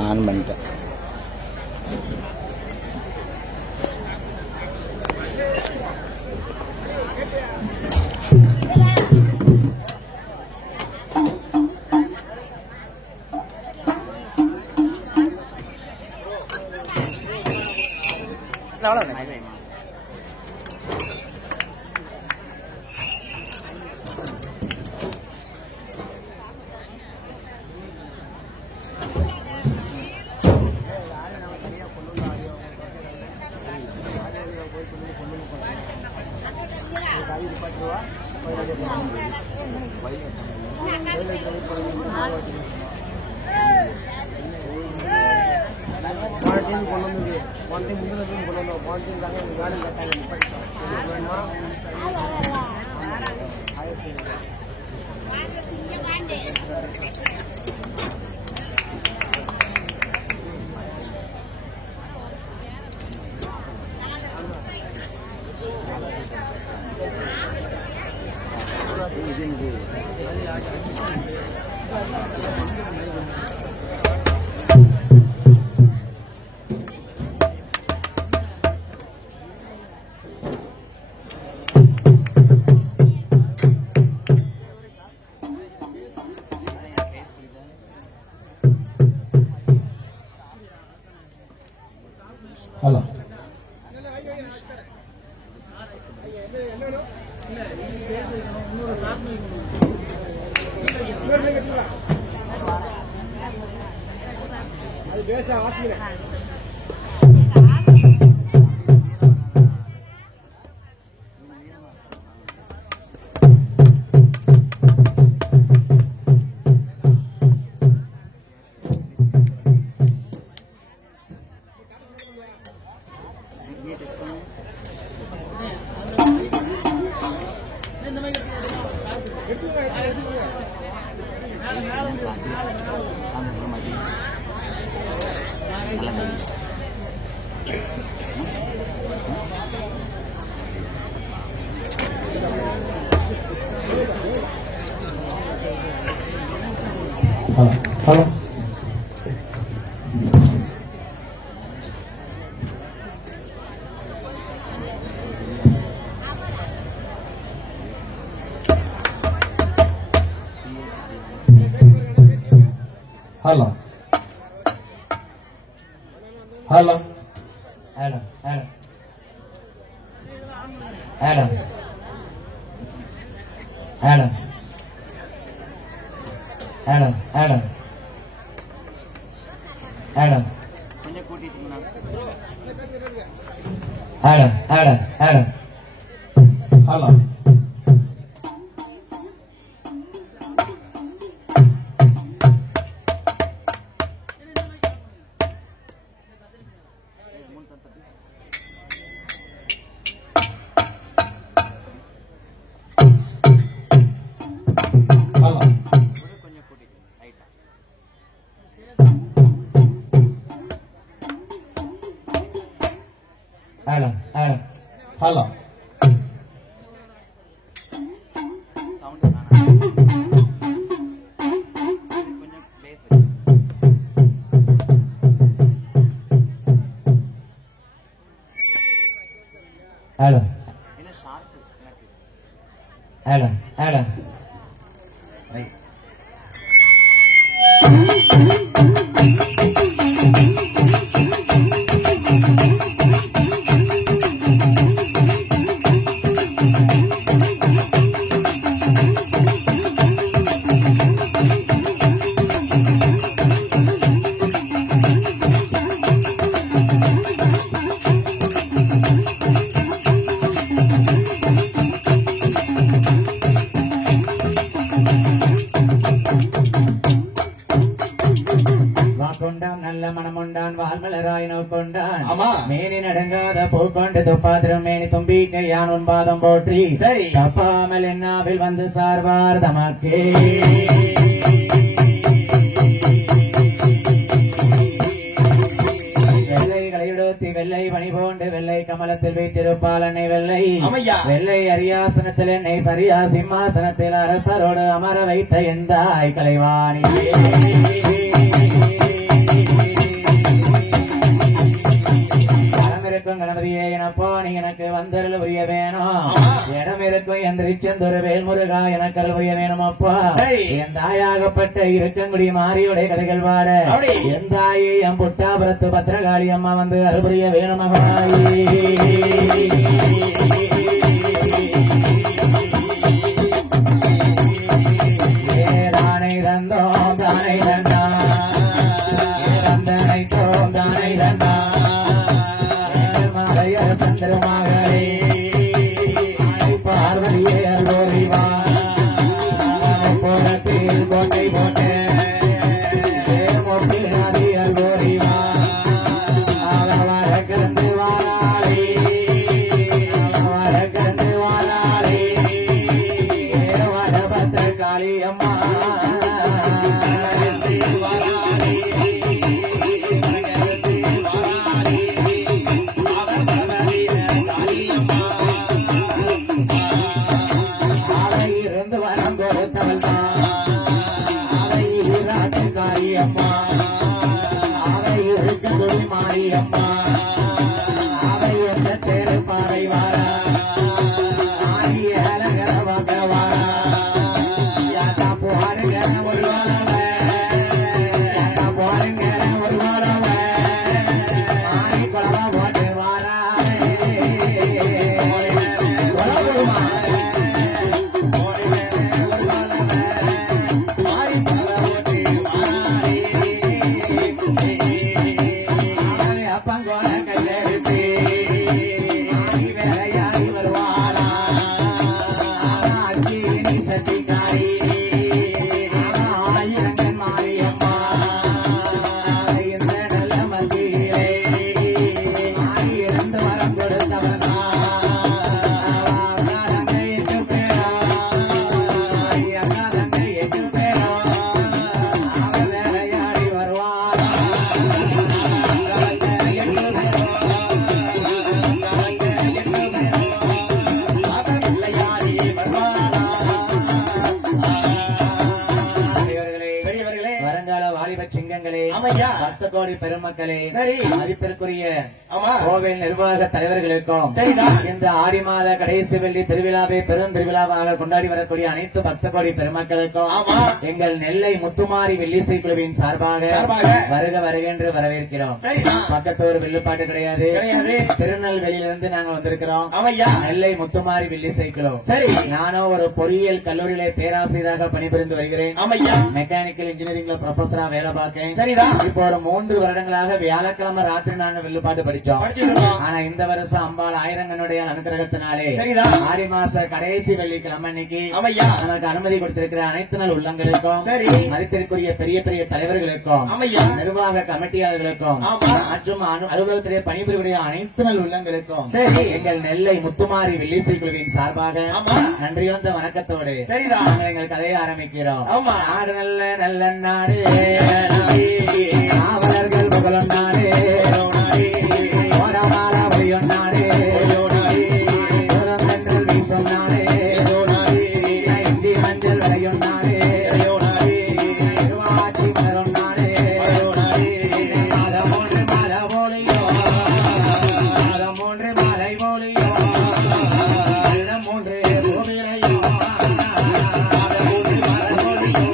On பண்ணிட்டேன். Hello அது பேச ஆசிரியர் hello hello hello Adam Adam Adam Adam Adam Adam Adam கொஞ்சம் கூட்டிட்டீங்களா? Adam Adam Adam hello Adam Adam hello sound கொஞ்சம் பேசு. Adam என்ன ஷார்ப் எனக்கு Adam Adam ரைட் நல்ல மனமுண்டான் வாழ்மலராய் நோக்கொண்டான் மேனி நடங்காத பூக்கொண்டு துப்பாத்திரம் மேனி தும்பிக்கை யான் உன் பாதம் போற்றி சரி தப்பாமல் என்னாவில் வந்து சார்வார் தமக்கே வெள்ளை கலையுடுத்தி வெள்ளை பணி போண்டு வெள்ளை கமலத்தில் வீட்டிருப்பால் என்னை வெள்ளை வெள்ளை அரியாசனத்தில் என்னை சரியா சிம்மாசனத்தில் அரசரோடு அமர வைத்த எந்தாய் கலைவாணி எனக்கு வந்தருள் புரிய வேணும். இடம் இருக்கும் எந்திரிச்சந்தொரு வேல்முருகா எனக்கு அருள் புரிய வேணும் அப்பா. என் தாயாகப்பட்ட இருக்கங்குடி மாரியோடைய கதைகள் வாட என் தாயை என் புட்டாபுரத்து பத்திரகாளி அம்மா வந்து அருள் புரிய வேணும் மகனாயி. தானை தந்தோம் தானை தந்தா தந்தனைத்தோம் தானை தந்தா மலைய சந்திரமாகவே பார்வதியே அல்வோரிவா போடத்தில் கோட்டை போட்டே மொட்டில் நதி அல்வோரிவா அவள கிடந்து வாராளி அவள கிடந்து வாராளி வடபத்திர காளி அம்மா மாரியம்மா அவை எந்த தேரு பாறை வாரா ஆகிய அலங்கர வாரா யாக்கா போடுங்க ஒரு வாரவ யாக்கா போடுங்க ஒரு வாரவ மாறி குளவ போட்டு வாரா பக்த கோடி பெருமக்களே, சரி மதிப்பிற்குரிய கோவில் நிர்வாக தலைவர்களுக்கும் சரிதான் இந்த ஆடி மாத கடைசி வெள்ளி திருவிழாவை பெரும் திருவிழாவாக கொண்டாடி வரக்கூடிய அனைத்து பக்த கோடி பெருமக்களுக்கும் எங்கள் நெல்லை முத்துமாரி வெள்ளிசை குழுவின் சார்பாக வருக வருகின்ற வரவேற்கிறோம். பக்கத்தூர் வெள்ளுப்பாட்டு கிடையாது, திருநெல்வேலியிலிருந்து நாங்கள் வந்திருக்கிறோம். நெல்லை முத்துமாரி வெள்ளிசை குழு. சரி, நானும் ஒரு பொறியியல் கல்லூரியிலே பேராசிரியராக பணிபுரிந்து வருகிறேன். மெக்கானிக்கல் இன்ஜினியரிங்ல ப்ரொஃபஸரா வேலை பார்க்கேன். சரிதான். இப்போ ஒரு 3 வருடங்களாக வியாழக்கிழமை ராத்திரி நாங்க வில்லுப்பாட்டு படிச்சோம். ஆனா இந்த வருஷம் அம்பாள் ஆயிரங்கனுடைய அனுகிரகத்தினாலே சரிதான் ஆடி மாச கடைசி வெள்ளிக்கிழமை அன்னைக்கு நமக்கு அனுமதி கொடுத்திருக்கிற அனைத்து நாள் உள்ளங்களுக்கும் சரி மதிப்பிற்குரிய பெரிய பெரிய தலைவர்களுக்கும் நிர்வாக கமிட்டியாளர்களுக்கும் மற்றும் அலுவலகத்திலே பணிபுரியக்கூடிய அனைத்து நாள் உள்ளங்களுக்கும் சரி எங்கள் நெல்லை முத்துமாரி வெள்ளிசை குழுவின் சார்பாக நன்றியுள்ள வணக்கத்தோடு சரிதான் எங்கள் கதையை ஆரம்பிக்கிறோம். நாடு நல்ல நல்ல நாடு ஆவலர்கள் புகழும் நாடு நாடே வீசும் நாடே இஞ்சி மஞ்சள் விளையும் நாடே ஆட்சி மலரும் நாடே மதமொன்று மலை போலியோ மதமொன்று மலை போலியோ மூன்று பூமியிலையோ மதமொன்று மலை போலியோ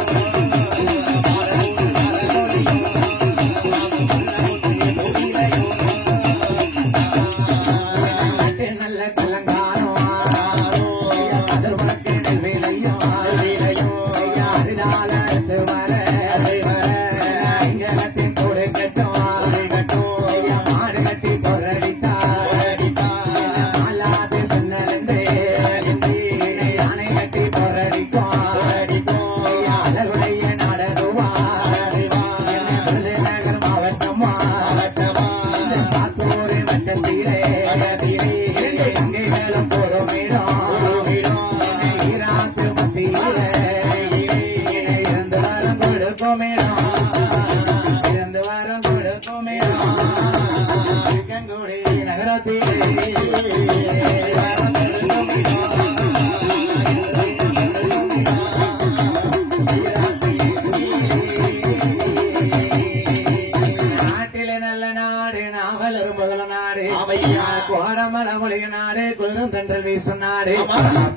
மலை மொழிய நாடு குளிரும் தென்றல் வீசும் நாடு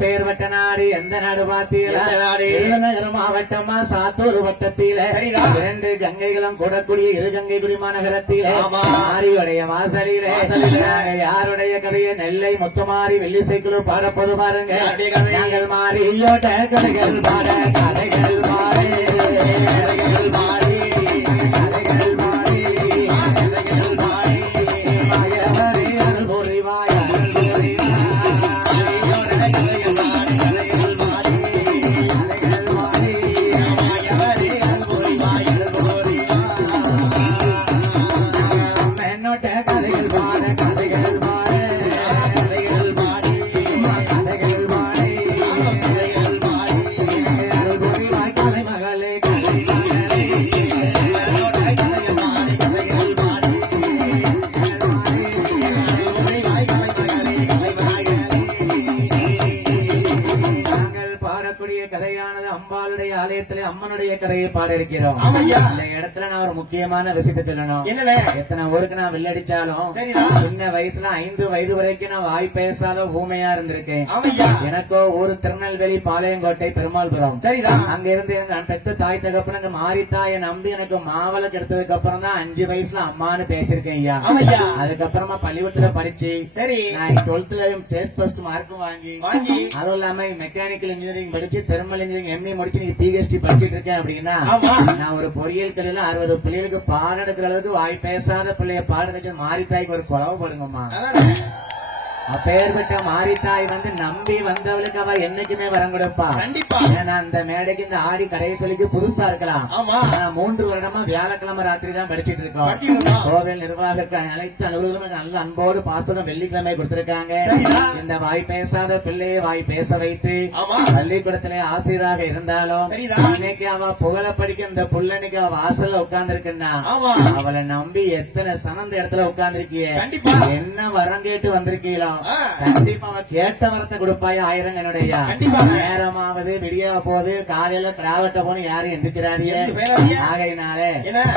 பேர் வட்ட நாடு எந்த நாடு பார்த்தீங்களா நகர் மாவட்டமா சாத்தூர் வட்டத்தில 2 கங்கைகளும் கூடக்கூடிய இரு கங்கை குடி மாநகரத்தில மாரியுடைய வாசலிலே யாருடைய கதையை நெல்லை முத்துமாரி வெள்ளி சைக்கிள் பாடப்போது பாருங்க நாங்கள் மாறியோட கதைகள் பாட கதைகள் மாறி கதைகள் மாறி கதைகள் மாறி கதைகள் மாறி மாயவரே அருள் புரிவாய் அருள் புரிவாய் கதைகள் மாறி கதைகள் மாறி கதைகள் மாறி மாயவரே அருள் புரிவாய் அருள் புரிவாய் என்னோட கதைகள் பாட கதைகள் மாற கதைகள் மாறி கதைகள் மாறி கதைகள் மாறி அருள் புரிவாய் கலை மகளே கலை மகளே என்னோட கதைகள் மாறி கதைகள் மாறி அருள் புரிவாய் கலை மகளே கலை மகளே நாங்கள் பாடக்கூடிய கதையானது அம்பாளுடைய ஆலயத்திலே அம்மனுடைய கதையை பாட இருக்கிறோம். இந்த இடத்துல நான் ஒரு முக்கியமான விஷயத்தை சொல்லணும். என்ன எத்தனை ஊருக்கு நான் வில்லடிச்சாலும் சின்ன வயசுல 5 வயது வரைக்கும் நான் வாய் பேசாத ஊமையா இருந்திருக்கேன். எனக்கோ ஊரு திருநெல்வேலி பாளையங்கோட்டை பெருமாள்புரம். சரிதான். அங்க இருந்து நான் பெத்த தாய் தகப்பன மாரித்தாய நம்பி எனக்கு மாவளுக்கு எடுத்ததுக்கு அப்புறம் தான் 5 வயசுல அம்மான்னு பேசிருக்கேன் ஐயா. அதுக்கப்புறமா பள்ளிக்கூடத்துல படிச்சு சரி நான் 12th டெஸ்ட் ஃபர்ஸ்ட் மார்க்கும் வாங்கி அதுவும் இல்லாம மெக்கானிக்கல் இன்ஜினியரிங் படிச்சு தெர்மல் இன்ஜினியரிங் ME முடிச்சு நீங்க PhD படிச்சிட்டு இருக்கேன் அப்படின்னா நான் ஒரு பொறியியல் கல்வியில 60 பிள்ளைகளுக்கு பாடம் எடுக்கிற அளவுக்கு வாய் பேசாத பிள்ளைய பாடம் வச்சு மாரித்தாய்க்கு ஒரு குறவு போடுங்கம்மா. அப்பேற்பட்ட மாரித்தாய் நம்பி வந்தவளுக்கு அவ என்னைக்குமே வரம் கொடுப்பா. கண்டிப்பா. ஏன்னா அந்த மேடைக்கு இந்த ஆடி கடைசொலிக்கு புதுசா இருக்கலாம். 3 வருடமா வியாழக்கிழமை ராத்திரி தான் படிச்சுட்டு இருக்கோம். கோவில் நிர்வாகத்தை அனைத்து அலுவலர்களும் நல்ல அன்போடு பாஸ்தோட வெள்ளிக்கிழமை கொடுத்திருக்காங்க. இந்த வாய் பேசாத பிள்ளையை வாய் பேச வைத்து பள்ளிக்கூடத்திலே ஆசிரியராக இருந்தாலும் இன்னைக்கு அவ புகழ படிக்க இந்த புள்ளனைக்கு அவ வாசல்ல உட்கார்ந்து இருக்குன்னா அவளை நம்பி எத்தனை சனந்த இடத்துல உட்கார்ந்துருக்கிய என்ன வரம் கேட்டு வந்திருக்கீங்களோ கண்டிப்பா அவ கேட்ட வரத்தை கொடுப்பாய். 1000 என்னுடைய நேரமாவது விடிய போது காலையில கிராவட்ட போன யாரும் எந்திரிக்கிறாதிய. ஆகையினாலே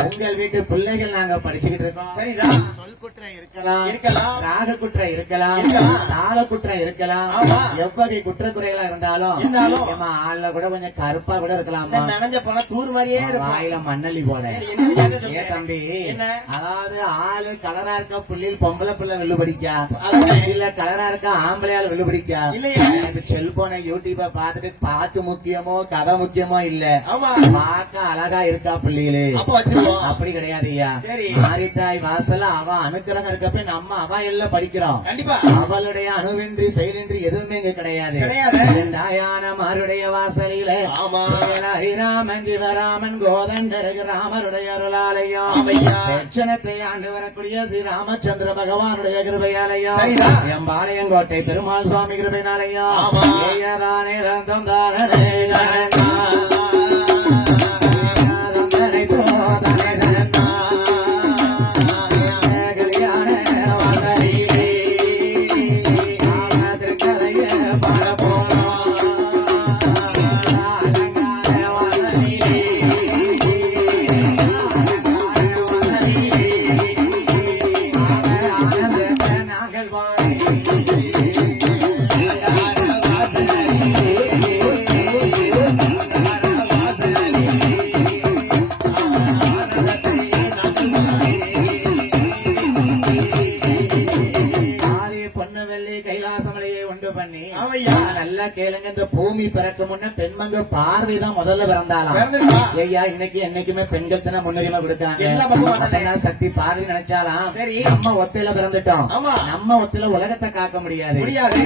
உங்கள் வீட்டு பிள்ளைகள் நாங்க படிச்சுக்கிட்டு இருக்கோம். சரிதான். சொல் குற்றம் இருக்கலாம் இருக்கலாம் ராக குற்றம் இருக்கலாம் தாள குற்றம் இருக்கலாம் எவ்வகை குற்றக்குறைகளா இருந்தாலும் ஆள்ல கூட கொஞ்சம் கருப்பா கூட இருக்கலாம். நனைஞ்ச போன தூர் மாதிரியே வாயில மண்ணள்ளி போல ஏ தம்பி. அதாவது ஆளு கலரா இருக்க புள்ளியில் பொம்பளை பிள்ளை வெள்ளு படிக்கா இல்ல கலரா இருக்க ஆம்பளையால் வெள்ளு பிடிக்கா இல்லையா. செல்போனை யூடியூப பாத்துட்டு பாட்டு முக்கியமோ கதை முக்கியமோ இல்ல பார்க்க அழகா இருக்கா பிள்ளைகளு அப்படி கிடையாது ஐயா. மாரித்தாய் வாசல அவ அனுக்கிரகம் இருக்கப்ப நம்ம அவ எல்லாம் படிக்கிறோம். கண்டிப்பா அவளுடைய அணுவின்றி செயலின்றி எதுவுமே இங்க கிடையாது. தாயான மாருடைய வாசலில ஹரிராமன் சிவராமன் கோதண்டர் ராமருடைய அருளாலயம் லட்சணத்தை ஆண்டு வரக்கூடிய ஸ்ரீ ராமச்சந்திர பகவானுடைய கிருபையாலயம் எம்பாளையங்கோட்டை பெருமாள் சுவாமி கிருபையாலயம் தானே தந்தம் தானே நல்லா கேளுங்க. இந்த பூமி பிறக்க முன்ன பெண்மங்க பார்வைதான் முதல்ல பிறந்தாலாம். ஐயா இன்னைக்கு என்னைக்குமே பெண்கள் தானே முன்னுரிமை கொடுத்தாங்க. சக்தி பார்வை நினைச்சாலாம் சரி நம்ம ஒத்தையில பிறந்துட்டோம். நம்ம ஒத்தையில உலகத்தை காக்க முடியாது.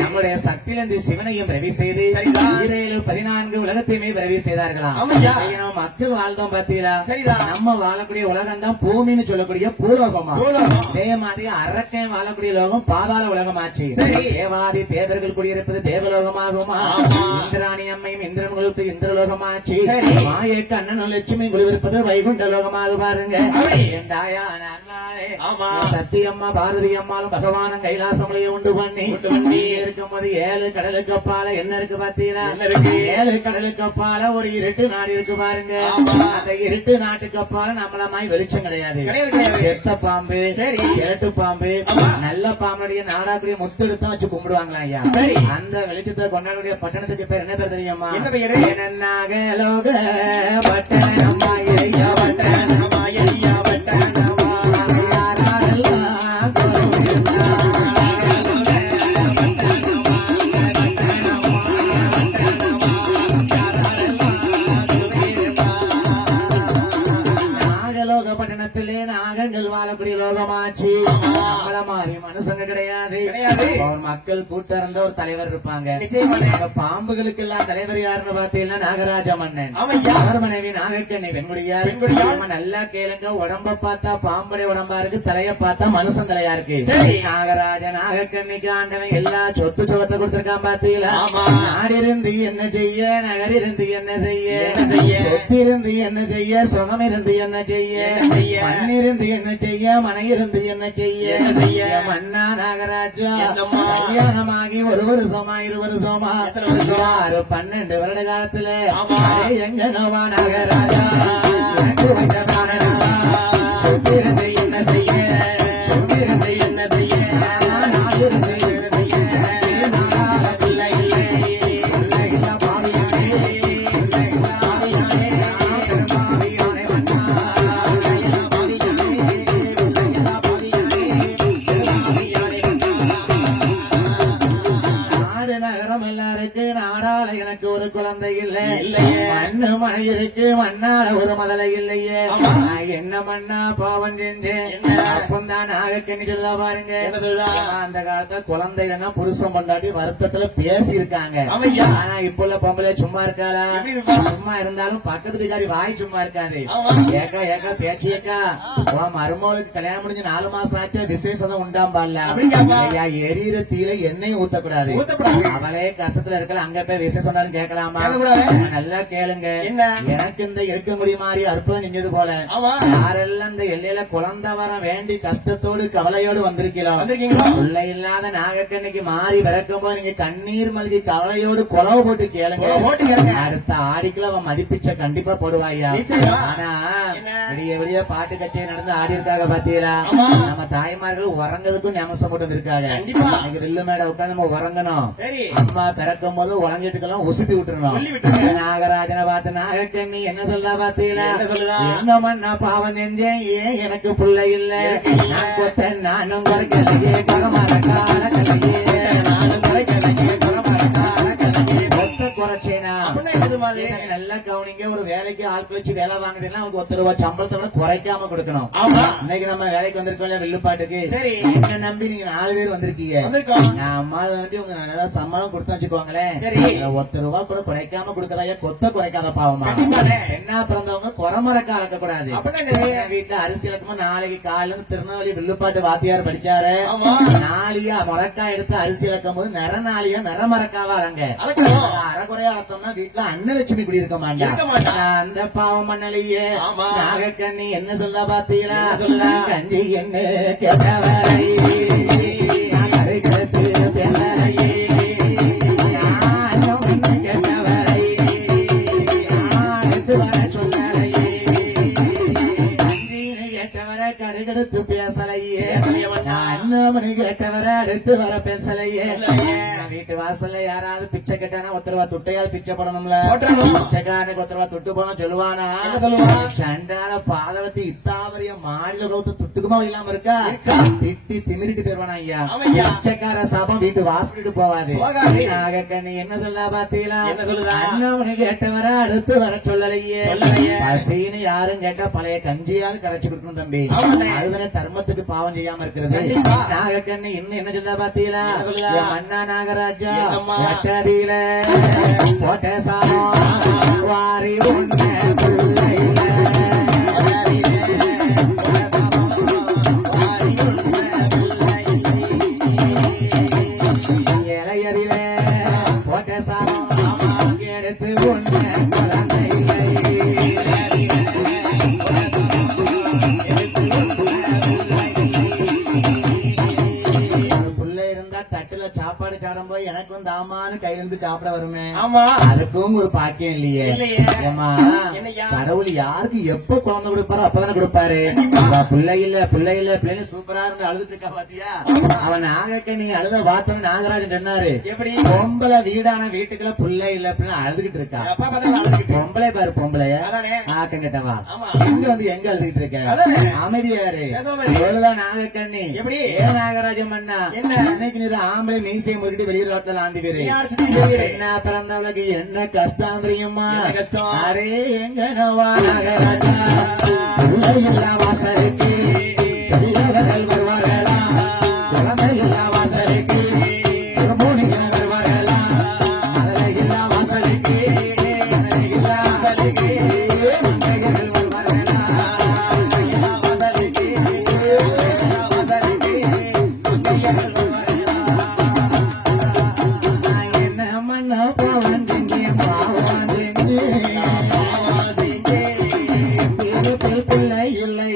நம்முடைய சக்தியில இந்த சிவனையும் ரவி செய்து 14 உலகத்தையுமே ரவி செய்தார்களாம். மக்கள் வாழ்ந்தோம் பார்த்தீங்களா. சரிதான். நம்ம வாழக்கூடிய உலகம் தான் பூமின்னு சொல்லக்கூடிய பூலோகமா. அதே மாதிரி அரக்கன் வாழக்கூடிய லோகம் பாதாள உலகம் ஆச்சு. தேவாதி தேவர்கள் குடியிருப்பு இருப்பது தேவலோகமாகுமா இந்திராணி அம்மையும் இந்திரன் குழுத்து இந்திரலோகமாச்சு மாயக்கு அண்ணன் லட்சுமி குழுவிருப்பது வைகுண்ட லோகமாக பாருங்க சத்தியம்மா பாரதி அம்மாலும் பகவானும் கைலாசமலையை உண்டு பண்ணி இருக்கும்போது 7 கடலுக்கு அப்பால என்ன இருக்கு பாத்தீங்களா 7 கடலுக்கு அப்பால ஒரு இருட்டு நாடு இருக்கு பாருங்க அந்த இருட்டு நாட்டுக்கு அப்பால நம்மளமாய் வெளிச்சம் கிடையாது செத்த பாம்பு கிழட்டு பாம்பு நல்ல பாம்புடைய நாடாக்குரிய முத்து எடுத்தா வச்சு கும்பிடுவாங்களா ஐயா அந்த வெளிச்சத்தை கொண்டாடக்கூடிய பட்டணத்துக்கு பேர் என்ன பேர் தெரியுமா என்ன பேரு நாகலோக பட்டணமா ஐயா பட்டணமா ஐயா பட்டணமா பட்டணத்திலே நாகங்கள் வாழக்கூடிய லோகமாச்சு நம்மள மாதிரி மனுஷங்க கிடையாது மக்கள் கூட்டம் இருந்த ஒரு தலைவர் இருப்பாங்க பாம்புகளுக்கு எல்லாம் தலைவர் யாருன்னு பாத்தீங்கன்னா நாகராஜ மன்னன் அவர் மனைவி நாகக்கண்ணி பெண்குடியார் நல்லா கேளுங்க உடம்ப பார்த்தா பாம்புடைய உடம்பா இருக்கு தலைய பார்த்தா மனுஷன் தலையா இருக்கு நாகராஜ நாகக்கண்ணிக்கு ஆண்டவன் எல்லா சொத்து சுகத்தை கொடுத்திருக்கான் பாத்தீங்களா நாடிருந்து என்ன செய்ய நகரிருந்து என்ன செய்ய சொத்து இருந்து என்ன செய்ய சுகம் இருந்து என்ன செய்ய மண்ணிருந்து என்ன செய்ய மனையிருந்து என்ன செய்ய மன்னா நாகராஜா கல்யாணமாகி 1 வருஷமா 2 வருஷமா 12 வருட காலத்துல எங்க நோவா நாகராஜா சொத்திருந்து என்ன செய்ய சொத்திருந்து என்ன செய்ய நாடிருந்து என்ன செய்ய பிள்ளை இல்லை பாவியானே எனக்கு ஒரு குழந்தை இல்லை மண்ணு மழை இருக்கு மண்ணால ஒரு மதலை இல்லையே என்ன மண்ணா பாவம் செஞ்சேன் அப்பந்தான் நாகக்கண்ணி சொல்ல பாருங்க அந்த காலத்துல குழந்தை இல்லைன்னா புருஷன் கொண்டாடி வருத்தத்துல பேசி இருக்காங்க ஆனா இப்ப உள்ள பொம்பளை சும்மா இருக்காளா சும்மா இருந்தாலும் பக்கத்து வீட்டாரி வாய் சும்மா இருக்காது ஏக்கா ஏக்கா பேச்சு ஏக்கா மருமகளுக்கு கல்யாணம் முடிஞ்சு 4 மாசம் ஆச்சு விசேஷம் உண்டாம்பால எரியிற தீல எண்ணெய் ஊத்தக்கூடாது அவளே கஷ்டத்துல இருக்கல அங்க போய் விசேஷம் கேட்கலாமா நல்லா கேளுங்க எனக்கு இந்த இருக்க முடியும் மாதிரி அற்புதம் செஞ்சது போல யாரெல்லாம் இந்த எல்லையில குழந்தை வர வேண்டி கஷ்டத்தோடு கவலையோடு வந்திருக்கலாம் பிள்ளை இல்லாத நாகக்கண்ணிக்கு மாறி பிறக்கும் போது நீங்க கண்ணீர் மல்கி கவலையோடு குலவு போட்டு கேளுங்க அடுத்த ஆடிக்குள்ள அவன் மதிப்பிச்ச கண்டிப்பா போடுவாயா ஆனா விடிய விடிய பாட்டு கட்சி நடந்து ஆடி இருக்காங்க பாத்தீங்களா நம்ம தாய்மார்கள் உறங்கதுக்கும் ஞாபகம் போட்டு வந்திருக்காங்க வில்லு மேட உட்காந்து நம்ம உறங்கணும் அம்மா பிறக்கும் போது உறங்கிட்டுக்கெல்லாம் உசுப்பி விட்டுருணும் நாகராஜனை பார்த்து நாகக்கண்ணி என்ன சொல்றா பாத்தீங்களா என்ன மண்ணா பாவம் செஞ்சேன் ஏன் எனக்கு பிள்ளை இல்ல நான் கொத்தன் நானும் குறைக்கலையே கரமர கால கலையே நானும் குறைக்கலையே கரமர கால கலையே கொத்த குறைச்சேனா நல்லா கவனிங்க ஒரு வேலைக்கு ஆட்கள் வச்சு வேலை வாங்குதுன்னா அவங்க 1 ரூபாய் சம்பளத்தை குறைக்காம கொடுக்கணும் இன்னைக்கு நம்ம வேலைக்கு வந்திருக்கோம் வில்லுப்பாட்டுக்கு என்ன நம்பி நீங்க 4 பேர் வந்திருக்கீங்க அம்மா வந்து உங்க சம்பளம் கொடுத்து வச்சுக்கோங்களேன் 1 ரூபாய் கூட குறைக்காம கொடுக்கறதா கொத்த குறைக்காத பாவமா என்ன பிறந்தவங்க குறமரக்கா அளக்கக்கூடாது வீட்டுல அரிசி இலக்கமா நாளைக்கு காலையில திருநெல்வேலி வில்லுப்பாட்டு வாத்தியார் படிச்சாரு நாளையா மரக்கா எடுத்து அரிசி இலக்கும் போது நிறநாளியா நிறமரக்காவா அங்க அரைக்குறையா அளத்தோம்னா வீட்டுல அன்னலட்சுமி குடி இருக்க மாட்டா அந்த பாவம் பண்ணலையே நாகக்கண்ணி என்ன சொல்ல பாத்தீங்களா சொல்ல கஞ்சி என்ன கேட்டவரை கருத்து பேசலையே கேட்டவரை வர சொன்னலையே கேட்டவரை கடுகடுத்து பேசலையே அண்ணாமணி கேட்டவரை அடுத்து வர பேசலையே வீட்டு வாசல்ல யாராவது பிச்சை கேட்டானா 1 ரூபாய் துட்டையாவது பிச்சை போடணும்ல பிச்சைக்காரனுக்கு 1 ரூபாய் துட்டு போன சொல்லுவானா சண்டால பாதவத்தி இத்தாவரிய மாடியில கவுத்து துட்டுக்குமா இல்லாம இருக்கா திட்டி திமிரிட்டு போயிருவானா ஐயா பிச்சைக்கார சாபம் வீட்டு வாசலுக்கு போவாது நாகக்கண்ணி என்ன சொல்ல பாத்தீங்களா அண்ணாமணி கேட்டவரை அடுத்து வர சொல்லலையே பசின்னு யாரும் கேட்டா பழைய கஞ்சியாவது கரைச்சு கொடுக்கணும் தம்பி அதுதானே தர்மத்துக்கு பாவம் செய்யாம இருக்கிறது நாகக்கண்ணி இன்னும் என்ன சொல்ல பாத்தீங்களா மன்னா நாகராஜா கட்டடியில போட்ட சாரம் வாரி உண்ண பிள்ளையில இலையடியில சாப்பாடு சாப்பிடும் போய் எனக்கும் தாமான்னு கையில இருந்து சாப்பிட வருமே. ஆமா, அதுக்கும் ஒரு பாக்கியம் இல்லையே. ஏமா கடவுள் யாருக்கு எப்ப குழந்தை கொடுப்பாரோ அப்பதானே கொடுப்பாரு. பிள்ளை இல்ல பிள்ளை இல்ல பிள்ளைன்னு சூப்பரா இருந்து அழுதுட்டு இருக்கா பாத்தியா. அவன் நாகக்க நீ அழுத பார்த்தோன்னு நாகராஜன் சொன்னாரு, எப்படி பொம்பளை வீடான வீட்டுக்குள்ள பிள்ளை இல்ல அப்படின்னு அழுதுகிட்டு இருக்கா. பொம்பளை பாரு பொம்பளைய ஆக்கம் கேட்டவா எங்க வந்து எங்க அழுதுகிட்டு இருக்க அமைதியாரு நாகக்கண்ணி. எப்படி நாகராஜன் அண்ணா இன்னைக்கு நீர் ஆம்பளை மீசையை முறுக்கிட்டு வெளியூர் ரோட்ல ஆந்தி பேரு என்ன பிறந்தவளுக்கு என்ன கஷ்டம் தெரியுமா? கஷ்டம் அரே எங்க நாகராஜா இல்லா வாசலுக்கு பெரியவர்கள் வருவார்களா, குழந்தை இல்லா வாசலுக்கு மூணிகள் வருவார்களா, மதுரை இல்லா வாசலுக்கு இல்லா வாசலுக்கு மங்கையர்கள் வருவார்களா, இல்லா வாசலுக்கு என்ன மண்ண போவந்தீங்க மாவாந்தீங்க பிள்ளை இல்லை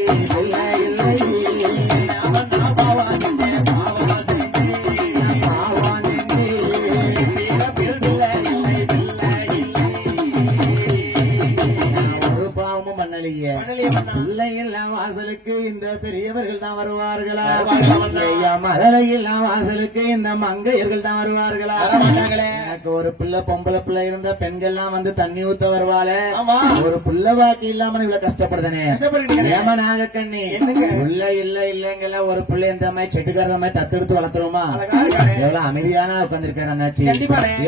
பிள்ளை இல்லை வாசலுக்கு இந்த பெரியவர்கள் தான் வருவார்களா? மதுரையில் வாசலுக்கு இந்த மங்கையர்கள் தான் வருவார்களா? எனக்கு ஒரு பிள்ளை பொம்பளை பிள்ளை இருந்த பெண்கள் எல்லாம் வந்து தண்ணி ஊத்த வருவாளே. ஒரு பிள்ளை பாக்கி இல்லாம இவ்வளவு கஷ்டப்படுதானே. ஏமா நாகக்கண்ணி பிள்ளை இல்ல இல்லைங்கல்ல ஒரு பிள்ளை இந்த மாதிரி செட்டுக்கார மாதிரி தத்தெடுத்து வளர்த்துருமா? எவ்வளவு அமைதியான உட்கார்ந்துருக்காரு அண்ணாச்சி.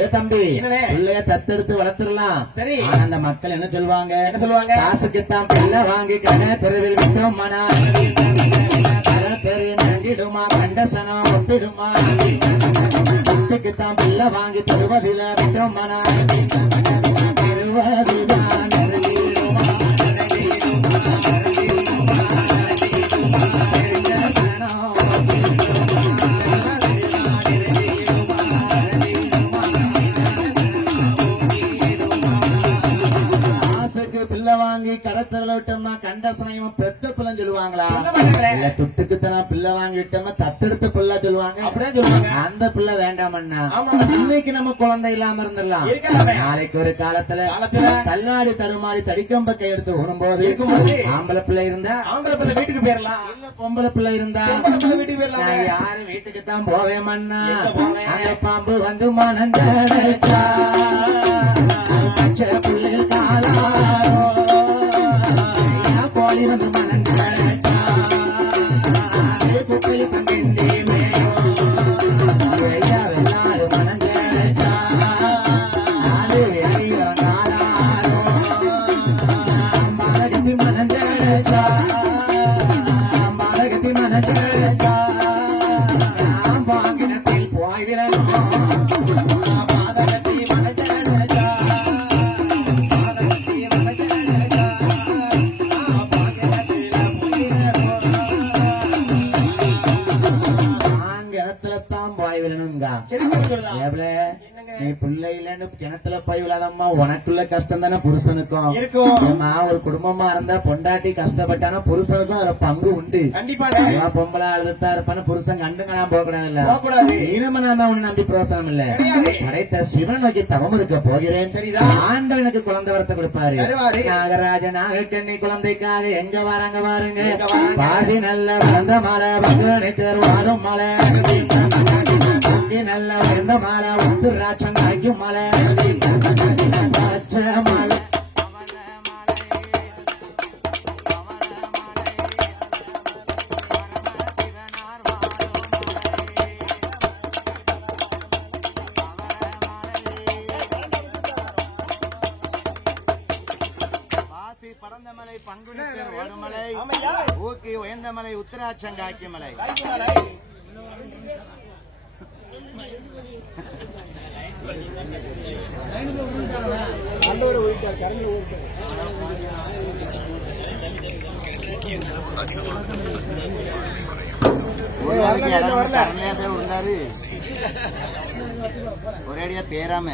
ஏ தம்பி பிள்ளைய தத்தெடுத்து வளர்த்துடலாம். சரி அந்த மக்கள் என்ன சொல்லுவாங்க? என்ன சொல்லுவாங்க? காசுக்குத்தான் பிள்ளை வாங்கி கடை தெருவில் விட்டோம் மனா பெரிய நங்கிடுமா கண்டசனம் ஒப்பிடுமா வீட்டுக்குத்தான் பிள்ளை வாங்கி தருவதில விட்டோம் மனா தருவதுதான் பிள்ளை வாங்கி கடத்தல விட்டோம்னா கண்டசனையும் பெத்த பிள்ளைன்னு சொல்லுவாங்களா? துட்டுக்குத்தான் பிள்ளை வாங்கி விட்டோம்னா தத்தெடுத்த பிள்ளை சொல்லுவாங்க. அப்படியே சொல்லுவாங்க. அந்த பிள்ளை வேண்டாமண்ணா. இன்னைக்கு நம்ம குழந்தை இல்லாம இருந்துடலாம். நாளைக்கு ஒரு காலத்துல தள்ளாடி தருமாடி தடிக்கம்ப கை எடுத்து ஓடும்போது ஆம்பளை பிள்ளை இருந்தா ஆம்பளை பிள்ளை வீட்டுக்கு போயிடலாம். இல்ல பொம்பளை பிள்ளை இருந்தா வீட்டுக்கு போயிடலாம். யாரு வீட்டுக்கு தான் போவேமண்ணா. பாம்பு வந்து மனஞ்சா பிள்ளைகள் காலா கோழி வந்து மனஞ்சா குப்பையில் பங்கின்றி எல்லாரும் மனஞ்சா அது வெளிவந்தாரோ பாலகத்தி மனஞ்சா பாலகத்தி மனஞ்சா பாங்கினத்தில் போய்விடணும் நீ பிள்ளை இல்லன்னு கிணத்துல போய் விழாதம்மா உனக்குள்ள கஷ்டம் தானே புருஷனுக்கும் இருக்கும். ஒரு குடும்பமா இருந்தா பொண்டாட்டி கஷ்டப்பட்டானா புருஷனுக்கும் அதுல பங்கு உண்டு. கண்டிப்பா பொம்பளை அழுதுட்டா இருப்பான்னு புருஷன் கண்டுங்கலாம் போக கூடாது. இனிமே நாம உன்னை நம்பி பிரோத்தனம் இல்ல. படைத்த சிவன் நோக்கி தவம் இருக்க போகிறேன். சரிதான் ஆண்டவனுக்கு குழந்தை வரத்தை கொடுப்பாரு. நாகராஜ நாகக்கண்ணி குழந்தைக்காக எங்க வராங்க பாருங்க. பாசி நல்ல வளர்ந்த மலை பகவானை தேர்வாரும் மலை நல்ல உயர்ந்த மலை உத்துராட்சம் காய்க்கும் மலை மலை பறந்த மலை பங்குனி வடுமலை ஊக்கி உயர்ந்த மலை உத்தராட்சம் காய்க்கும் மலை. உண்டாரு ஒரேடியா தேராம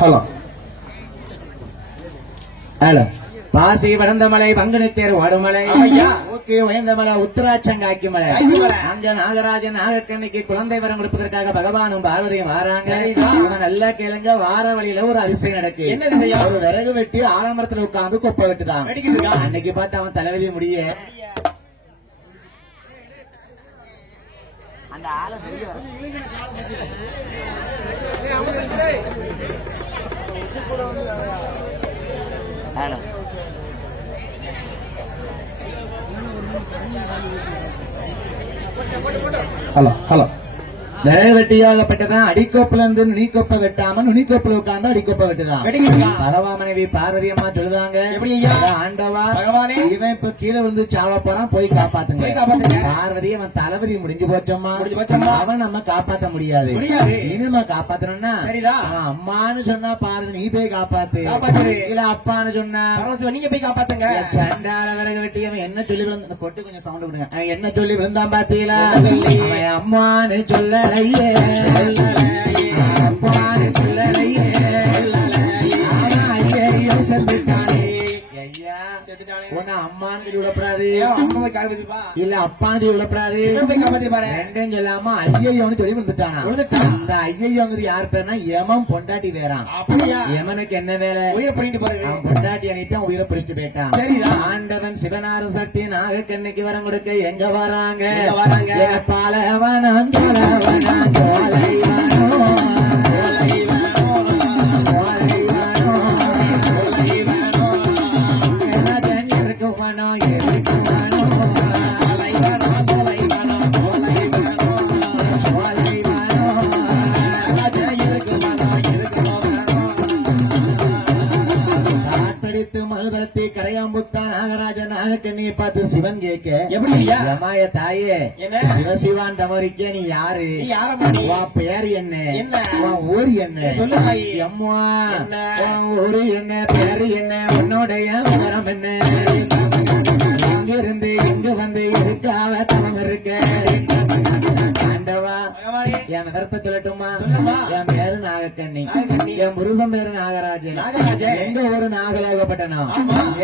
ஹலோ ஹலோ பாசி வடந்தமலை பங்குனித்தேர் வாடுமலை ஓகே உயர்ந்தமலை உத்தராட்சங்காக்கி மலை அங்க நாகராஜன் நாகக்கண்ணிக்கு குழந்தை வரம் கொடுப்பதற்காக பகவானும் பார்வதியும் வாராங்க. நல்லா கேளுங்க, வார வழியில ஒரு அதிசயம் நடக்கு. ஒரு விறகு வெட்டி ஆலமரத்துல உட்கார்ந்து கொப்பை வெட்டுதான். அன்னைக்கு பார்த்து அவன் தலைவதி முடிய அந்த ஆளை ஹலோ ஹலோ விறகு வெட்டியாகப்பட்டதான் அடிக்கோப்புல இருந்து நுனிக்கோப்பை வெட்டாம நுனிக்கோப்புல உட்கார்ந்து அடிக்கோப்பை வெட்டுதான். பகவா மனைவி பார்வதி அம்மா சொல்லுதாங்க, ஆண்டவா பகவானே இவன் இப்ப கீழே வந்து சாவ போறான், போய் காப்பாத்துங்க. பார்வதி அவன் தளபதி முடிஞ்சு போச்சோம்மா, அவன் நம்ம காப்பாற்ற முடியாது. இனிமே காப்பாத்தணும்னா அவன் அம்மான்னு சொன்னா பார்வதி நீ போய் காப்பாத்து, இல்ல அப்பான்னு சொன்னா நீங்க போய் காப்பாத்துங்க. சண்டால விறகு வெட்டி அவன் என்ன சொல்லி விழுந்த கொட்டு கொஞ்சம் சவுண்ட் விடுங்க. அவன் என்ன சொல்லி விழுந்தான் பாத்தீங்களா? அவன் அம்மான்னு சொல்ல உன்னை அம்மான்னு விடப்படாது, அம்மாவை காப்பாத்திப்பா இல்ல அப்பான்னு விடப்படாது, காப்பாத்தி பாரு ரெண்டும் சொல்லாம ஐயோன்னு சொல்லி விழுந்துட்டானா. அந்த ஐயோங்கிறது யார் பேருனா யமன் பொண்டாட்டி வேறான். அப்படியா? யமனுக்கு என்ன வேலை? உயிரை பண்ணிட்டு பாருங்க. அவன் பொண்டாட்டி அனுப்பிட்டான், உயிரை பிடிச்சிட்டு போயிட்டான். சரிதான். ஆண்டவன் சிவனாரு சக்தி நாகக்கண்ணிக்கு வரம் கொடுக்க எங்க வராங்க? வராங்க பாலவனம் பாலவனம் மல்பரத்தி கரையாம்புத்தா நாகராஜ நாகக்கண்ணியை பார்த்து சிவன் கேட்க, எப்படியா ரமாய தாயே சிவசிவான் தமரிக்க நீ யாரு? உன் பேர் என்ன? உன் ஊர் என்ன? சொல்லு. அம்மா உன் ஊரு என்ன, பேரு என்ன, உன்னோடைய விவரம் என்ன? எங்க இருந்து எங்க வந்து இருக்காவ தவம் இருக்க? ஆண்டவா என் விருப்ப சொல்லட்டுமா? என் பேரு நாகக்கண்ணி, என் முருகன் பேரு நாகராஜன். எங்க ஊரு நாகலோகப்பட்டனம்.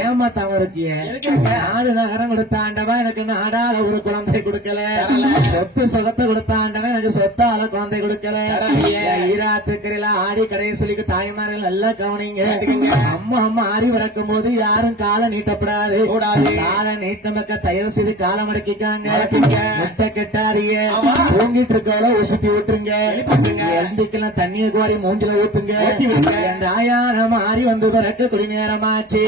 ஏமா தவறுக்கிய நாடு நகரம் கொடுத்த ஆண்டவா எனக்கு நாடால ஒரு குழந்தை கொடுக்கல, சொத்து சுகத்தை கொடுத்த ஆண்டவன் எனக்கு சொத்தால குழந்தை கொடுக்கல. ஈராத்துக்கரையில ஆடி கடைசிக்கு தாய்மார்கள் நல்லா கவனிங்க. அம்மா அம்மா ஆடி வறக்கும் போது யாரும் காலை நீட்டப்படாது, காலை நீட்டமக்க தயவு செய்து காலை மடக்கிக்காங்க. முட்டை கெட்டாரிய தூங்கிட்டு இருக்கவள உசுப்பி விட்டுருங்க, எழுந்துக்கெல்லாம் தண்ணிய கோரி மூஞ்சில ஊத்துங்க. தாயான மாறி வந்து பிறக்க குடி நேரமாச்சு.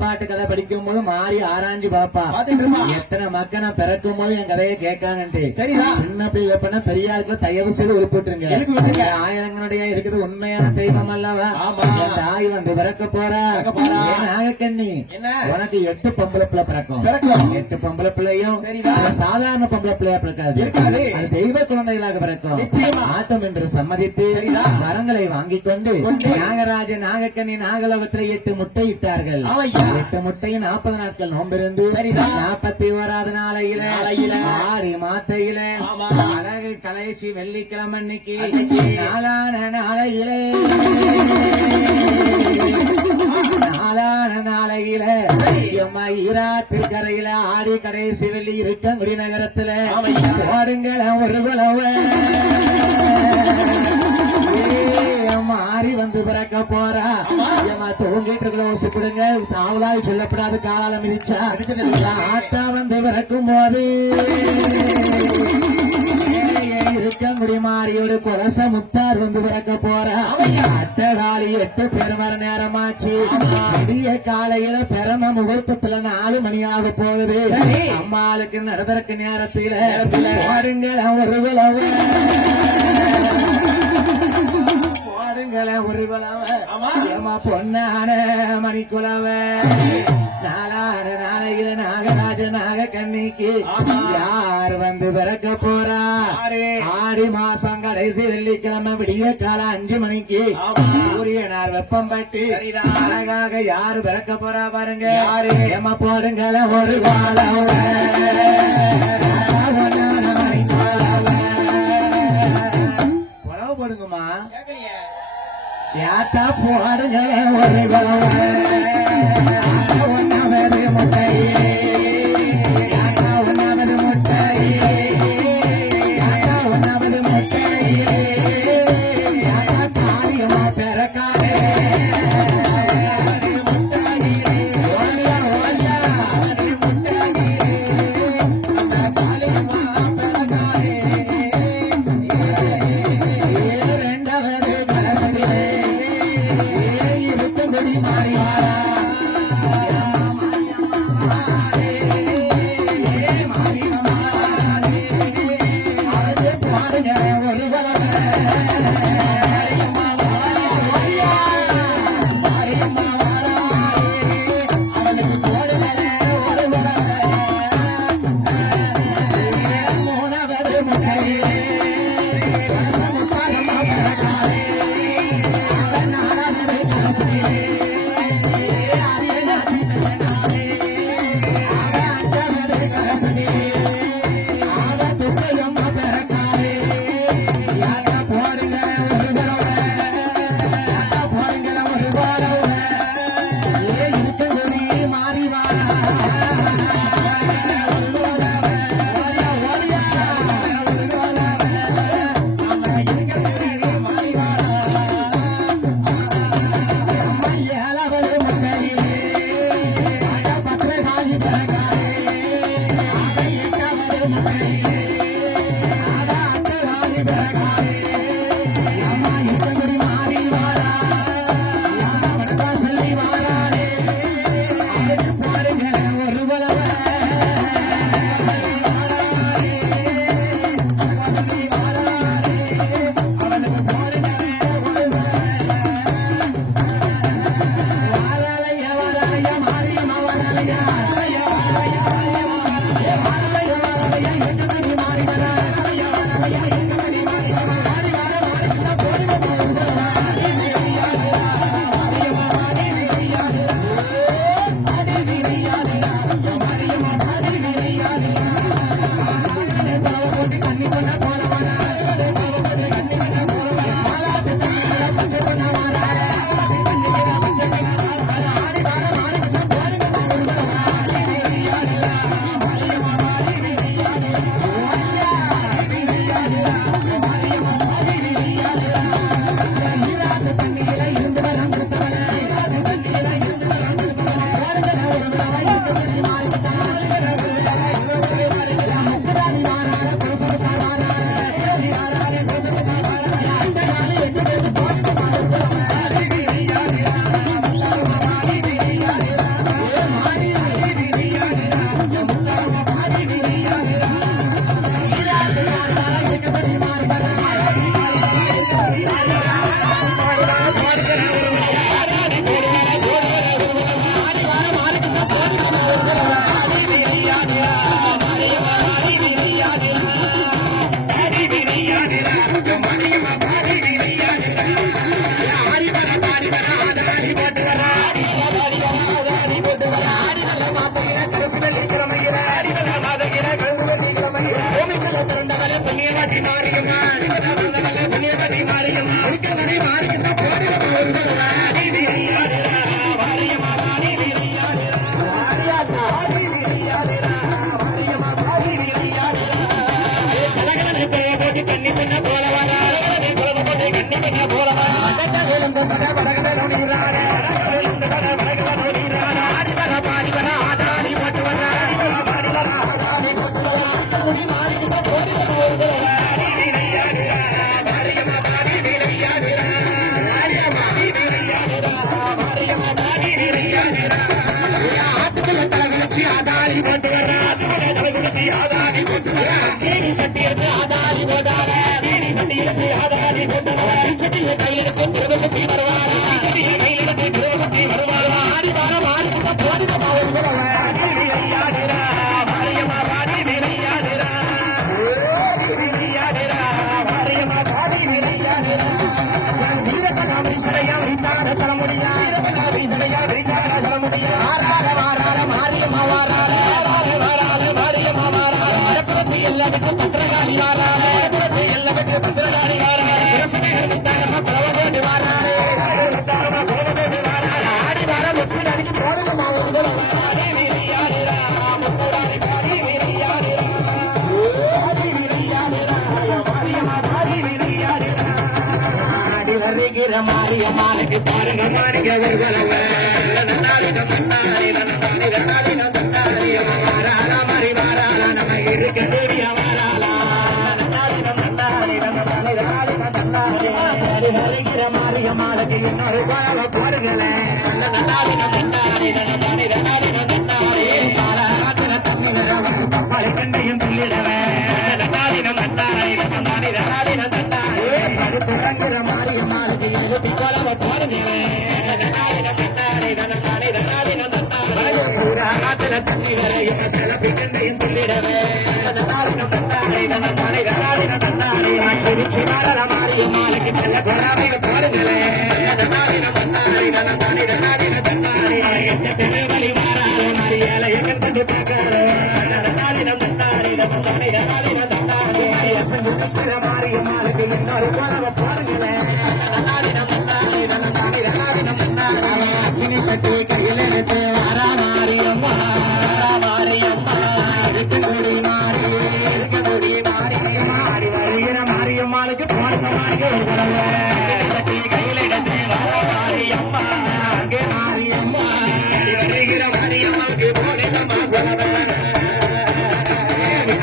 பாட்டு கதை படிக்கும் போது மாறி ஆராய்ஞ்சு பாப்பா எத்தனை மக்கள் நான் பிறக்கும் போது என் கதையை கேட்காங்கன்ட்டு. சின்ன பிள்ளை பண்ண பெரிய ஆளுக்குள்ள தயவு செய்து உறுப்பிட்டுருங்க. ஆயிரங்களுடைய இருக்குது உண்மையான தெய்வம் அல்லவா? தாய் வந்து பிறக்க போறா. நாகக்கண்ணி உனக்கு 8 பொம்பளை பிள்ளை பிறக்கும். 8 பொம்பளை பிள்ளையும் சாதாரண பொம்பளை பிள்ளையா பிறக்காது, அது தெய்வ குழந்தைகளாக பிறக்கும். ஆட்டம் என்று சம்மதித்து வரங்களை வாங்கிக் கொண்டு நாகராஜ நாகக்கண்ணி நாகலோகத்தில் 8 முட்டை இட்டார்கள். 8 முட்டையும் 40 நாட்கள் நோம்பிருந்து 41வது நாளையில ஆடி மாத்தையில அழகு கலைசி வெள்ளிக்கிழமை அன்னைக்கு நாளான நாளையில ஈராத்திற்கரையில ஆடி கடைசி வெள்ளி இருக்க முடிநகரத்துல பாடுங்கள ஒரு குளவ மாறி வந்து பிறக்க போறா. தூங்கிட்டு இருக்கிற ஓசிப்பிடுங்க, தாவலாய் சொல்லப்படாது, காலால மிதிச்சா. ஆத்தா வந்து பிறக்கும் போது இருக்க முடிமாறியோடு கொலச முத்தார் வந்து பிறக்க போறா. அட்டகாலி 8 பேர் வர நேரமாச்சு. விடிய காலையில பிறம முகூர்த்தத்துல 4 மணி ஆக போகுது. அம்மாளுக்கு நடந்தற்கு நேரத்தில் பாடுங்கள் ஒரு குலவ ஒரு குலவ பொன்னான மணிக்குலவ நாளான நாளையில நாகராஜ நாகக்கண்ணிக்கு யார் வந்து பிறக்க போறா? ஆடி மாசம் கடைசி வெள்ளிக்கிழமை விடிய கால 5 மணிக்கு சூரியனார் வெப்பம் பட்டு அழகாக யாரு பிறக்க போறா பாருங்க. ஏமா போடுங்கள ஒரு குலவ புலவு போடுங்கம்மா. யாத்தா போடுங்கள ஒரு குலவ ஒன்னாவது முட்டை, ஒன்னாவது முட்டை, ஒன்னாவது முட்டை காரியமா பிறக்காதே மாறி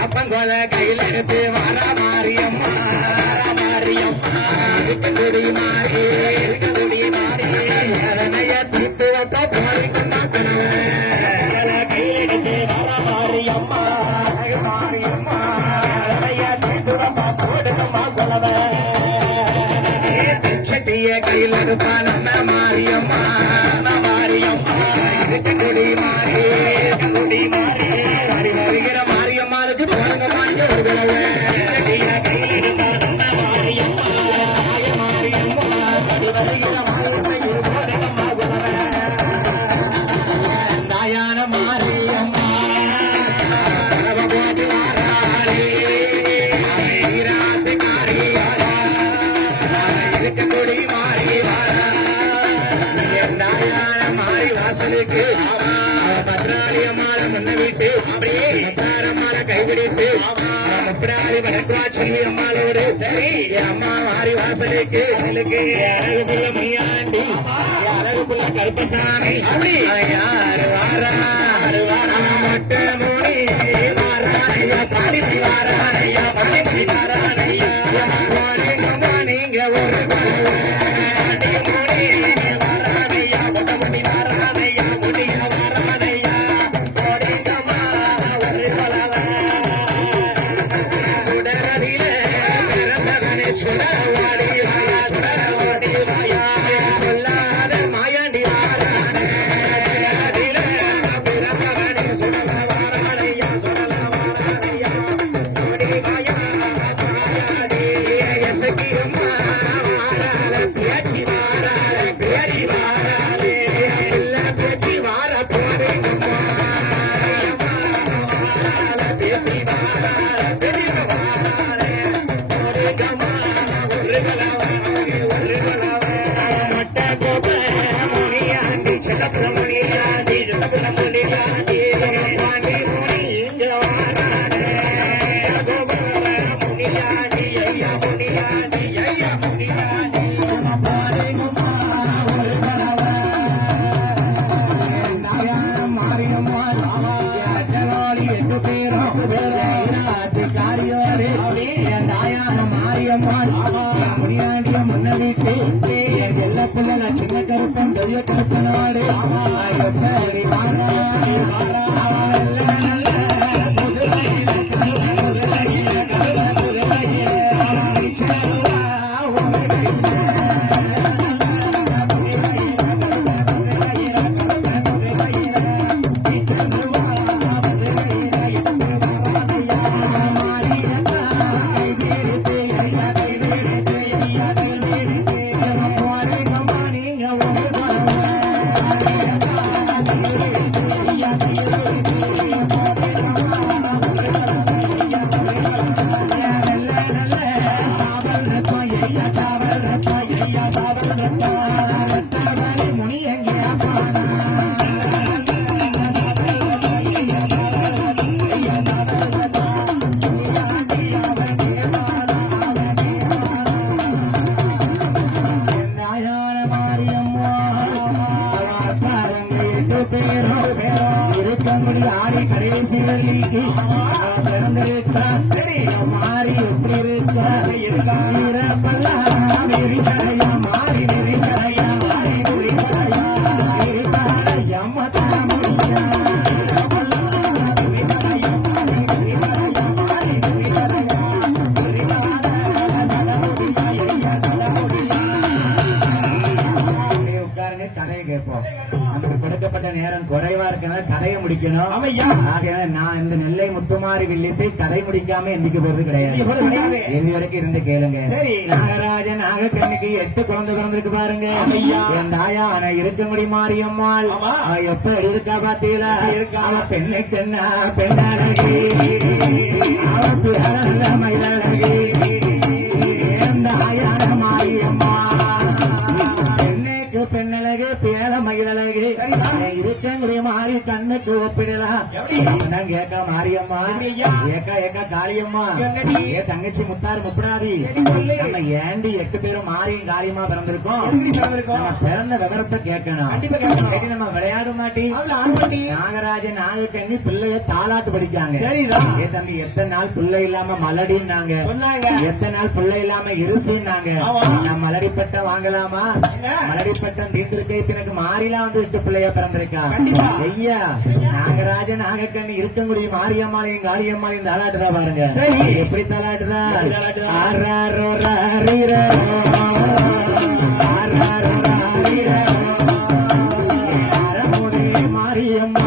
அப்பன் கோல கையில் எடுத்து வர மாரியம்மா இருக்கக்கூடிய மாறி அதனைய தீட்டு வைக்க போறீங்கம்மா கையில் எடுத்து வர மாரியம்மா அதனைய தீட்டு வைக்க போடுங்கம்மா குலவை சட்டிய கையில் எடுப்பா நம்ம மாரியம்மா இருக்கக்கூடிய மாறி வரி வருகிற மாரியம்மாளுக்கு போடுங்க மாறிய ஒரு குலவை தாயான மாரியம்மா இருக்கக்கூடிய மாறி தாயான மாறி வாசலுக்கு பத்ராளியம்மாள முன்ன விட்டு அப்படியே முத்தாரம்மாள கைவிடித்து முப்பராளி வடக்குவாச்செல்வி அம்மாளோடு சரி அம்மா மாறி வாசலுக்கு அழகுபுள்ள முனியாண்டி அழகுபுள்ள கருப்பசாமி யாரு வாரா மொட்ட மூடி வாரானையா பாடிசி வாரானையா பாடிசி வாரானையா நீங்க ஒரு முனியாண்டிய முன்னவிட்டு எல்லா பிள்ளை சின்ன கருப்பன் பெரிய கருப்பனோடு ஆடி கடைசி வெள்ளிக்கு பிறந்திருக்கிறார் மாறி எப்படி இருக்காரப்பல்லா விரிசடையா மாறி விரிசடையா மாறி விரிசடையா அம்மத்தா முடியா கதையை கேட்போம். நமக்கு கொடுக்கப்பட்ட நேரம் குறைவா இருக்கனால கதையை முடிக்கணும். நான் இந்த நெல்லை முத்துமாரி வில்லிசை கதை முடிக்காம எந்திக்க போறது கிடையாது. எந்தி வரைக்கும் இருந்து கேளுங்க. சரி, நாகராஜன் நாகக்கண்ணுக்கு 8 குழந்தை பிறந்திருக்கு பாருங்க. என் தாயான இருக்கங்குடி மாரியம்மாள் எப்ப இருக்கா பாத்தீங்களா? அவ பெண்ணுக்கு என்ன பெண்ணழகி, அவ பிறந்த மயிலழகி என் தாயான மாரியம்மா. பெண்ணழகு பேர மயிலழகு இருக்கக்கூடிய மாறி கண்ணுக்கு ஒப்பிடலாம். கேட்க மாறி மாரியம்மா ஏக்கா ஏக்கா காளியம்மா ஏ தங்கச்சி முத்தாறு முப்படாதி நம்ம ஏண்டி 8 பேரும் மாரியும் காளியம்மா பிறந்திருக்கோம் நம்ம பிறந்த விவரத்தை கேட்கணும் நம்ம விளையாட மாட்டி நாகராஜ நாகக்கண்ணி பிள்ளைய தாலாட்டு படிக்காங்க ஏ தம்பி எத்தனை நாள் பிள்ளை இல்லாம மலடின்னாங்க எத்தனை நாள் பிள்ளை இல்லாம இருசுன்னாங்க நான் மலடிப்பட்ட வாங்கலாமா மலடிப்பட்டம் தீர்ந்திருக்கே எனக்கு மாறிலாம் வந்து 8 பிள்ளைய பிறந்திருக்கா ஐயா நாகராஜ நாகக்கண்ணி இருக்கக்கூடிய மாரியம்மாளையும் காளியம்மாளையும் தாலாட்டுதா பாருங்க எப்படி தாலாட்டுதா ஆறாரோ ராரீரோ ஆறாரோ ராரீரோ ஆரமுதே மாரியம்மா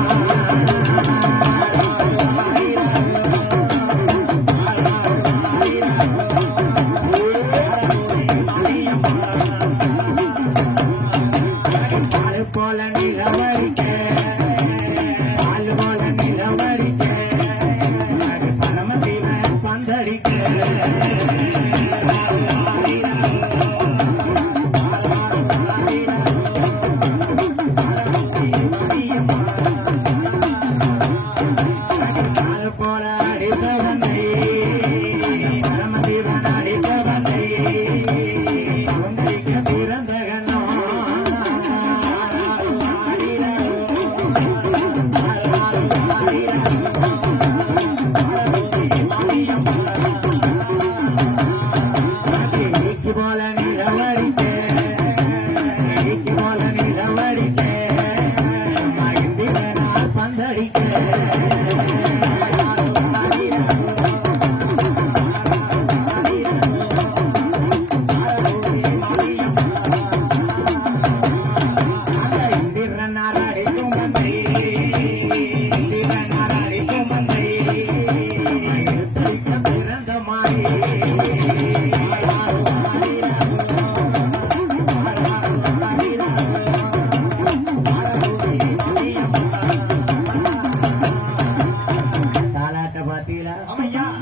போல நிலவரிக்க போல நிலவரிக்க பரமசிவன் பந்தடிக்க போல அடித்த வந்தை பரமசிவன் அடித்த வந்தை பந்தடிக்க பிறந்தகனோ போல நிலவரிக்க போல நிலவரிக்க இந்திரனார் பந்தடிக்க இந்திரனார் அடிக்கும் வந்தை இந்திரனார் அடிக்கும் வந்தை எழுத்தடிக்க பிறந்த மாறி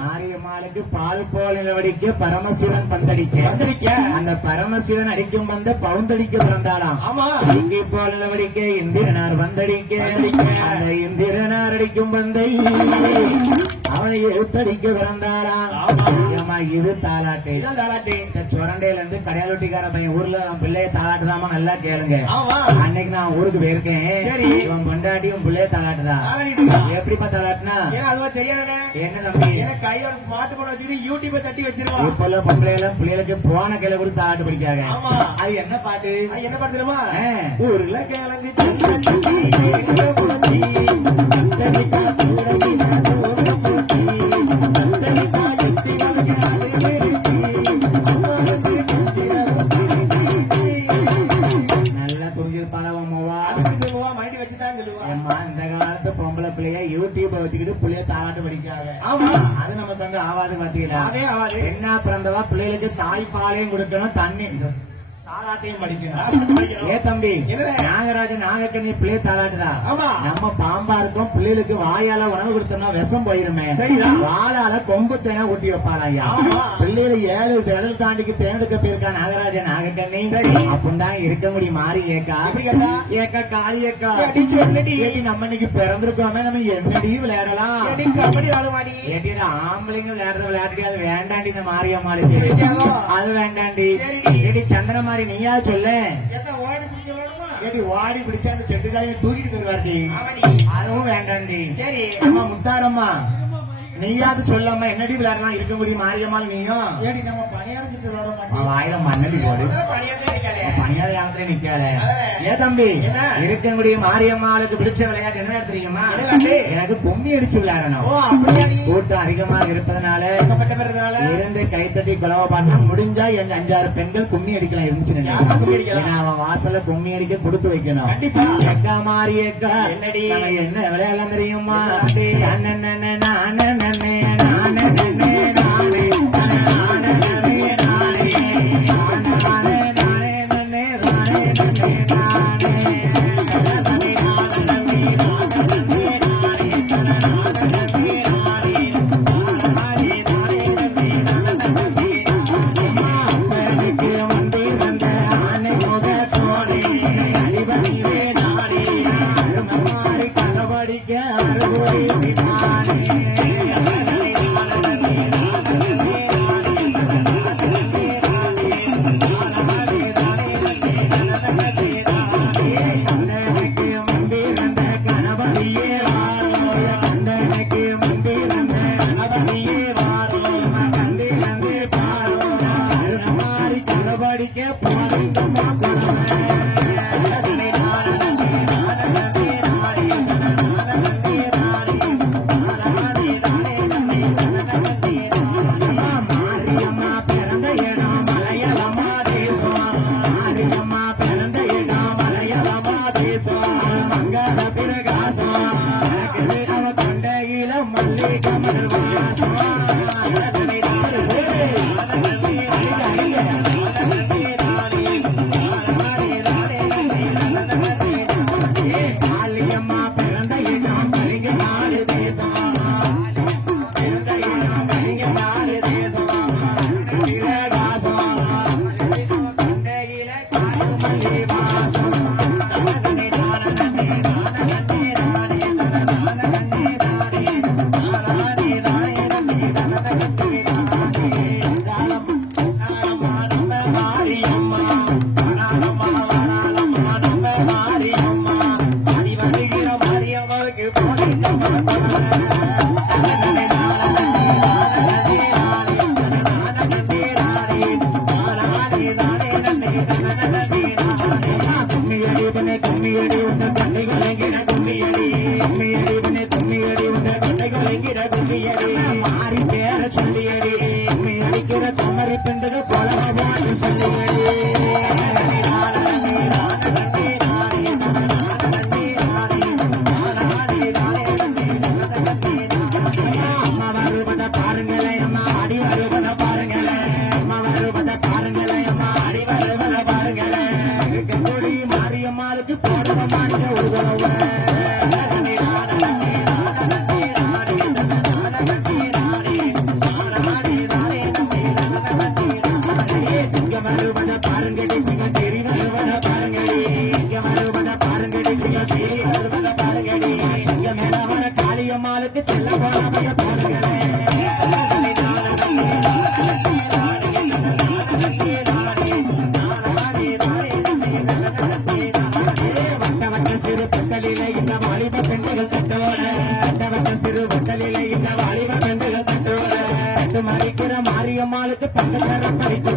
மாரியம்மாளுக்கு பால் போல நிலவடிக்க பரமசிவன் பந்தடிக்க அந்த பரமசிவன் அடிக்கும் வந்த பவுந்தடிக்க பிறந்தாளாம் இங்கே போல நிலவடிக்க இந்திரனார் வந்தடிக்க அந்த இந்திரனார் அடிக்கும் வந்தை அவனை எழுத்தடிக்க பிறந்தாளாம் இது தாலாட்டு சுரண்டையில இருந்து கடையாளொட்டிக்கார பையன் ஊர்ல பிள்ளைய தாலாட்டுதாமா நல்லா கேளுங்க அன்னைக்கு நான் ஊருக்கு போயிருக்கேன் இவன் பொண்டாட்டியும் பிள்ளைய தாலாட்டுதான் எப்படிப்பா தாலாட்டுனா என்ன தம்பி கையோட ஸ்மார்ட் போன் வச்சுட்டு யூடியூப் தட்டி வச்சிருவா இப்ப பிள்ளைகளுக்கு போன கையில கொடுத்து தாலாட்டு படிக்காங்க அது என்ன பாட்டு தெரியுமா ஊர்ல கிழங்கு இந்த காலத்து பொம்பளை பிள்ளைய யூடியூப் வச்சுக்கிட்டு பிள்ளைய தாலாட்டு படிக்காங்க அது நமக்கு வந்து ஆவாது பாத்தீங்களா என்ன பிறந்தவா பிள்ளைகளுக்கு தாய்ப்பாலையும் கொடுக்கணும் தண்ணி தாலாட்டையும் படிக்கணும் ஏ தம்பி நாகராஜ நாகக்கண்ணி பிள்ளைய தாலாட்டுதா நம்ம பாம்பா இருக்கோம் பிள்ளைகளுக்கு வாயால உணவு கொடுத்தோம்னா விஷம் போயிருமே வாழால கொம்பு தேன் ஊட்டி வைப்பாள் ஐயா பிள்ளைகள் 7 கடல் தாண்டிக்கு தேர்ந்தெடுக்க போயிருக்கா நாகராஜ நாகக்கண்ணி அப்படின்தான் இருக்க முடியும் மாறி ஏக்கா ஏக்கா காளி ஏக்கா நம்ம இன்னைக்கு பிறந்திருக்கோமே நம்ம என்னடி விளையாடலாம் ஆம்பளைங்க விளையாடுற விளையாட்டு அது வேண்டாண்டி இந்த மாரியம்மாளுக்கு அது வேண்டாண்டி சந்திரமா நீயா சொல்ல வாடி பிடிச்சா அந்த செட்டுக்காரையும் தூக்கிட்டு போயிருவாருடி அதுவும் வேண்டாண்டி சரி அம்மா முத்தாரம்மா நீயாவது சொல்லாம என்னடி விளையாடலாம் இருக்க முடியும் மாரியம்மாள் நீயும் நம்ம பணியாரம் ஆயிரம் மண்ணடி போடு பணியார யாத்திரை நிக்காத ஏ தம்பி இருக்க முடியும் மாரியம்மாளுக்கு பிடிச்ச விளையாட்டு என்ன தெரியுமா எனக்கு கும்மி அடிச்சு விளையாடணும் கூட்டம் அதிகமாக இருப்பதனால இருந்து கைத்தட்டி குலவ பண்ண முடிஞ்சா எங்க 5-6 பெண்கள் கும்மி அடிக்கலாம் இருந்துச்சு அவன் வாசல்ல கும்மி அடிக்க கொடுத்து வைக்கணும் எக்கா மாரியக்கா என்ன விளையாடலாம் தெரியுமா கணவடிக்க மாரியம்மாளுக்கு பக்கச்சரம் பறித்து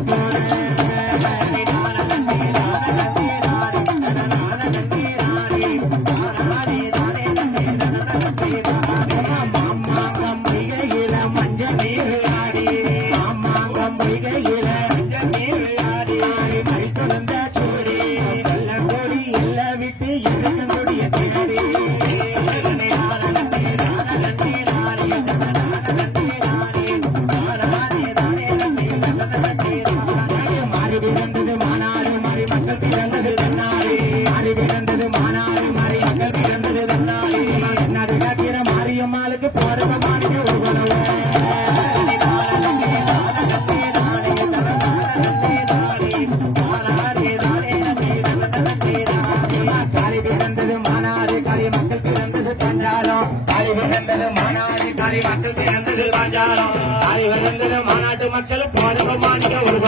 மாநாட்டு மக்கள் போன மாநில ஒரு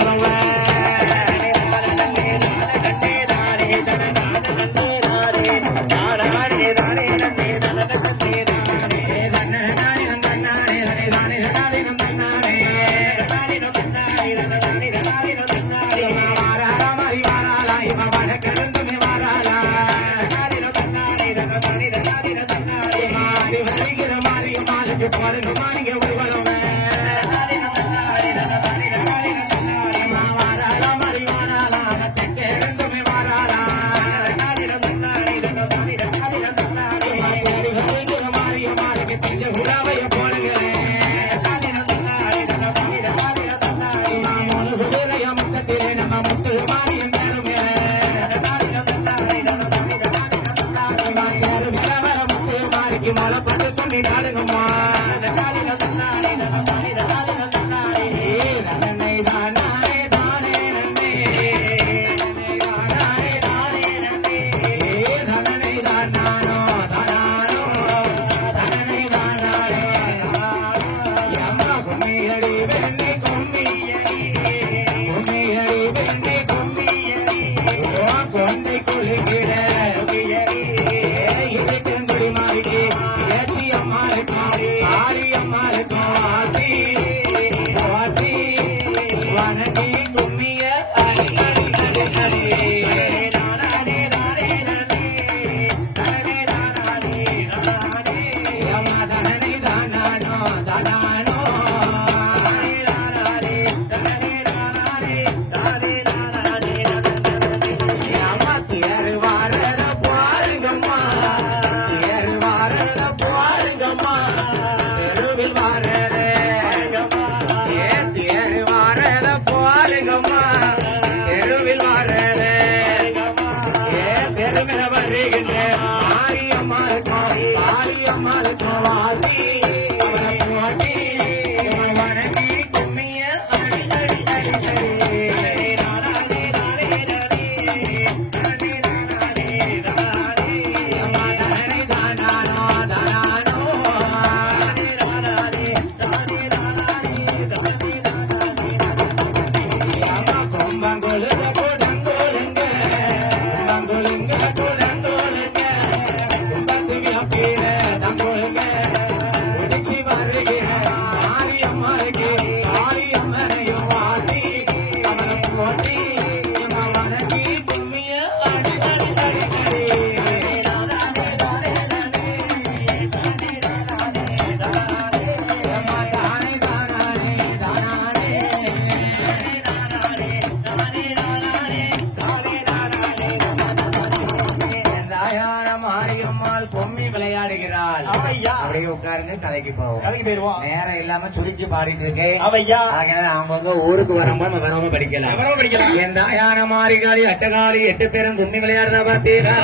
கதைக்கு போவோம். கதைக்கு போயிருவோம். நேரம் இல்லாம சுருக்கி பாடிட்டு இருக்கேன். ஆமையா. அதனால அவங்க ஊருக்கு வரும்போது வரவங்க படிக்கலாம். என் தாயான மாரிகாளி அட்டகாளி 8 பேரும் கும்மி விளையாடுறா பார்த்தீங்களா?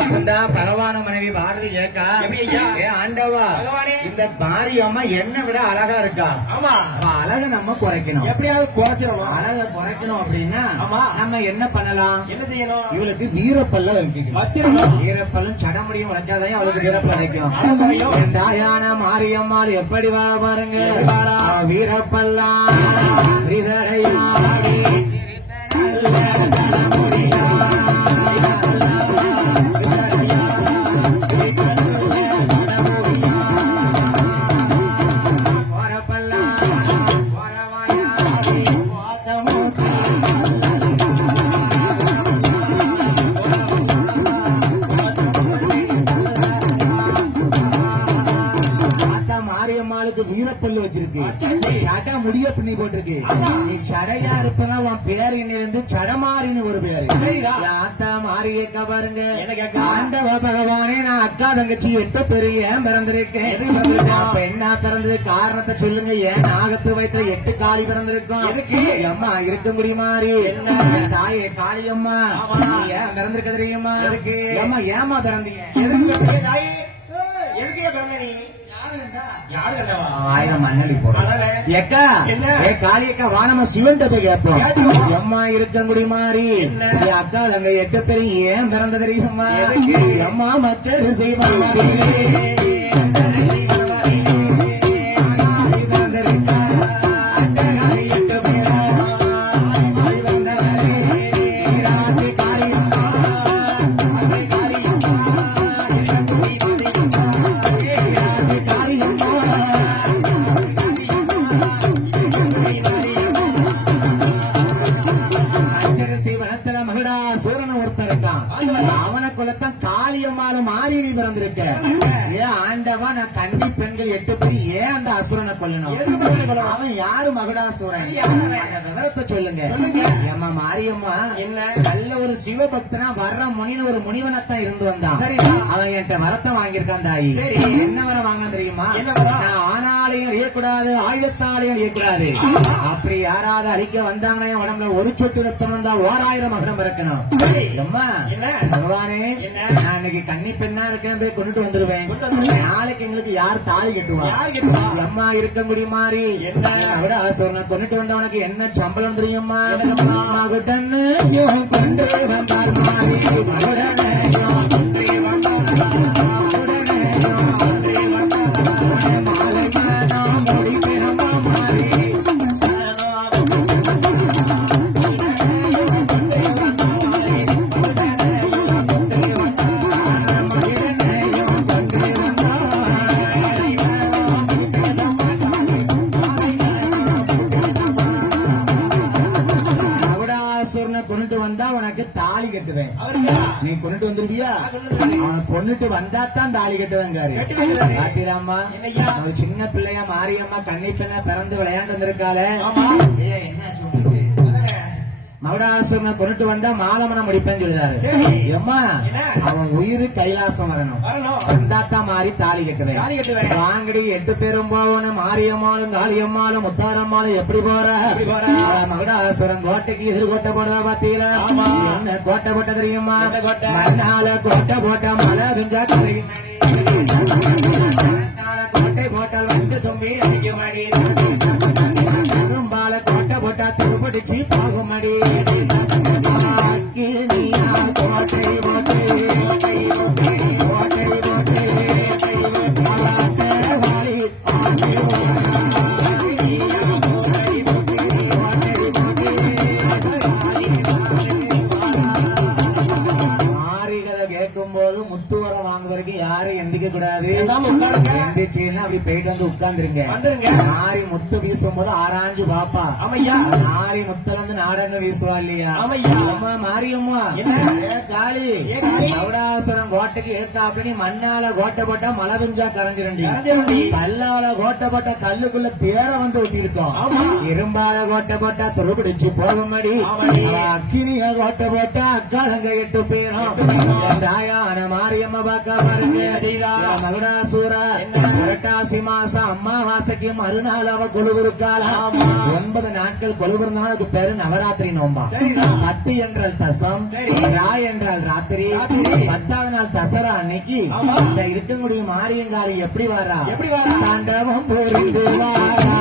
அப்பதான் பகவான மனைவி பாரதி கேட்கா, ஆண்டவா இந்த மாரியம்மா என்ன விட அழகா இருக்கா. ஆமா, அழக நம்ம குறைக்கணும். எப்படியாவது குறைச்சிடணும். அழக குறைக்கணும் அப்படின்னா நம்ம என்ன பண்ணலாம்? என்ன செய்யணும்? இவளுக்கு வீரப்பல்ல வச்சிடணும். வீரப்பல்லும் சடமுடியும் வளர்ச்சாதான் அவளுக்கு வீரப்படைக்கும். என் தாயான மாரியம்மாள் எப்படி வாழ பாருங்க. வீரப்பல்லா விதடையாடி வீரப்பல்லு வச்சிருக்கு. சட முடிய பின்னி போட்டிருக்கு. நீ சடையா இருப்பனா உன் பேரு இருந்து சடமாரின்னு ஒரு பேரு. ஆத்தா மாறி கேட்க பாருங்க. ஆண்டவ பகவானே, நான் அக்கா தங்கச்சி 8 பேரு ஏன் பிறந்திருக்கேன்? பெண்ணா பிறந்தது காரணத்தை சொல்லுங்க. ஏன் நாகத்து வயத்துல 8 காளி பிறந்திருக்கும்? அம்மா இருக்க முடியுமாரி தாயே காளியம்மா ஏன் பிறந்திருக்க தெரியுமா? அம்மா ஏமா பிறந்தீங்க? ஆயிரம் மண்ணலி காளியக்கா வானம சிவன் போய் கேட்போம். அம்மா இருக்கங்குடி மாறி அக்கா அங்க 8 பேரும் ஏன் பிறந்த தெரியுமா? அம்மா மற்ற செய்வாங்க. அவனை கொள்ளத்தான் காளியம்மாளும் மாறி நீ பிறந்திருக்க. ஏன் ஆண்டவா, நான் கன்னி பெண்கள் 8 பேர் ஏன் அந்த அசுரனை கொல்லணும்? அவன் யாரு? மகுடாசுரன். விவரத்தை சொல்லுங்க. அம்மா மாரியம்மா என்ன நல்ல ஒரு சிவபக்தனா வர்ற முனின்னு ஒரு முனிவனத்தான் இருந்து வந்தான். அவன் என்கிட்ட வரத்தை வாங்கியிருக்கான். தாயி என்ன வரம் வாங்க தெரியுமா? நான் ஆனாலையும் அழியக்கூடாது, ஆயுதத்தாலையும் அழியக்கூடாது. அப்படி யாராவது அழிக்க வந்தாங்கன்னா உடம்புல ஒரு சொட்டு ரத்தம் வந்தா 1000 மகடம் பிறக்கணும். அம்மா பகவானே, நான் இன்னைக்கு கன்னி பெண்ணா இருக்கேன், போய் கொண்டுட்டு வந்துருவேன். நாளைக்கு எங்களுக்கு யார் தாலி கட்டுவா? அம்மா இருக்க முடியுமாரி விட சொன்ன கொண்டுட்டு வந்தவனுக்கு என்ன சம்பளம் தெரியுமா? மகுடன்னு கொண்டு வந்தார் மாறி கொண்டுட்டு வந்தா உனக்கு தாலி கட்டுவேன். நீ கொண்டுட்டு வந்துருவியா? அவனை கொண்டுட்டு வந்தா தான் தாலி கட்டுவேங்காரு. காட்டிலாமா ஒரு சின்ன பிள்ளையா மாரியம்மா கன்னி பெண்ண பிறந்து விளையாண்டு வந்திருக்காளே. என்ன சொல்லுது? மகுடாசுரனை கொண்டுட்டு வந்தா மாலமனம் முடிப்பேன்னு சொல்லுதாரு. அம்மா அவன் உயிரு கைலாசம் வரணும். வந்தாத்தா மாறி தாலி கட்டுவேன். வாங்கடி 8 பேரும் போவனும். மாரியம்மாளும் காளியம்மாளும் முத்தாரம்மாளும் எப்படி போற? மகுடாசுரன் கோட்டைக்கு எதிர்கோட்டை போடுறா பாத்தீங்களா? என்ன கோட்டை போட்ட தெரியுமா? மறுநாள கோட்டை போட்ட மழை வெஞ்சா கோட்டை போட்டால் வந்து தும்பி அடிக்குமடி. பால கோட்டை போட்டா துருப்பிடிச்சு போகுமடி. கோட்டை போட்டு கேட்கும் போது முத்துவரம் வாங்குவதற்கு யாரும் எந்திக்க கூடாது. எந்திரிச்சுன்னா அப்படி போயிட்டு வந்து உட்கார்ந்துருங்க. மாறி முத்து முத்து வீசும் போது ஆராய்ஞ்சு பாப்பா. ஆமையா. நாளை முத்தல இருந்து நாடகம் வீசுவா இல்லையா? ஆமையா. அம்மா மாரியம்மா காளி சௌடாசுரம் கோட்டைக்கு ஏத்தாப்படி மண்ணால கோட்டை போட்டா மழை பெஞ்சா கரைஞ்சிரண்டி. கல்லால கோட்டை போட்டா கல்லுக்குள்ள தேர வந்து ஒட்டி இருக்கோம். இரும்பால கோட்டை போட்டா துருபிடிச்சு போகும்படி அக்கினிய கோட்டை போட்டா அக்காலங்க 8 பேரும் தாயான மாரியம்மா பாக்கா பாருங்க. மகுடாசூர புரட்டாசி மாசம் அம்மாவாசைக்கு மறுநாள் அவ கொலுவிருக்காளாம். 9 நாட்கள் கொலுவிருந்தவனுக்கு பேரு நவராத்திரி நோம்பா. 10 என்றால் தசம், ராய் என்றால் ராத்திரி, 10ஆவது நாள் தசரா அன்னைக்கு இந்த இருக்கக்கூடிய மாரியங்காரி எப்படி வரா? தாண்டவம் புரிந்து வாரா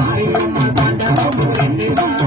மாரியம்மா, தாண்டவம் புரிந்து வாரா.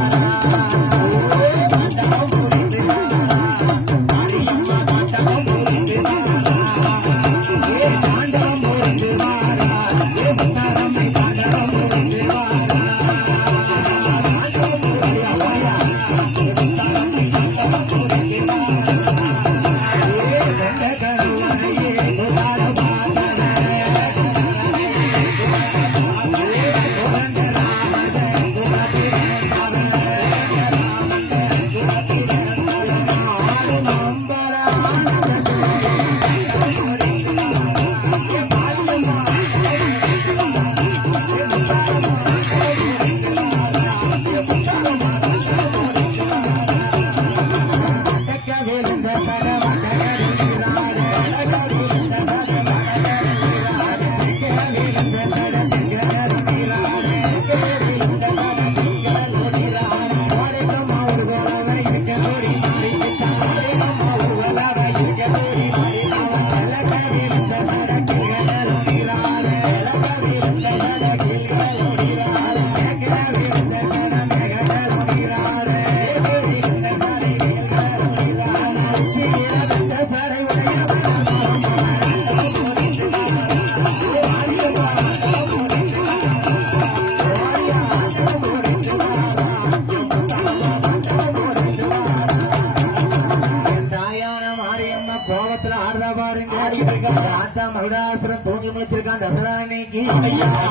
மகுடாசுரன் தூங்கி முடிச்சிருக்கான் தசரா அன்னைக்கு.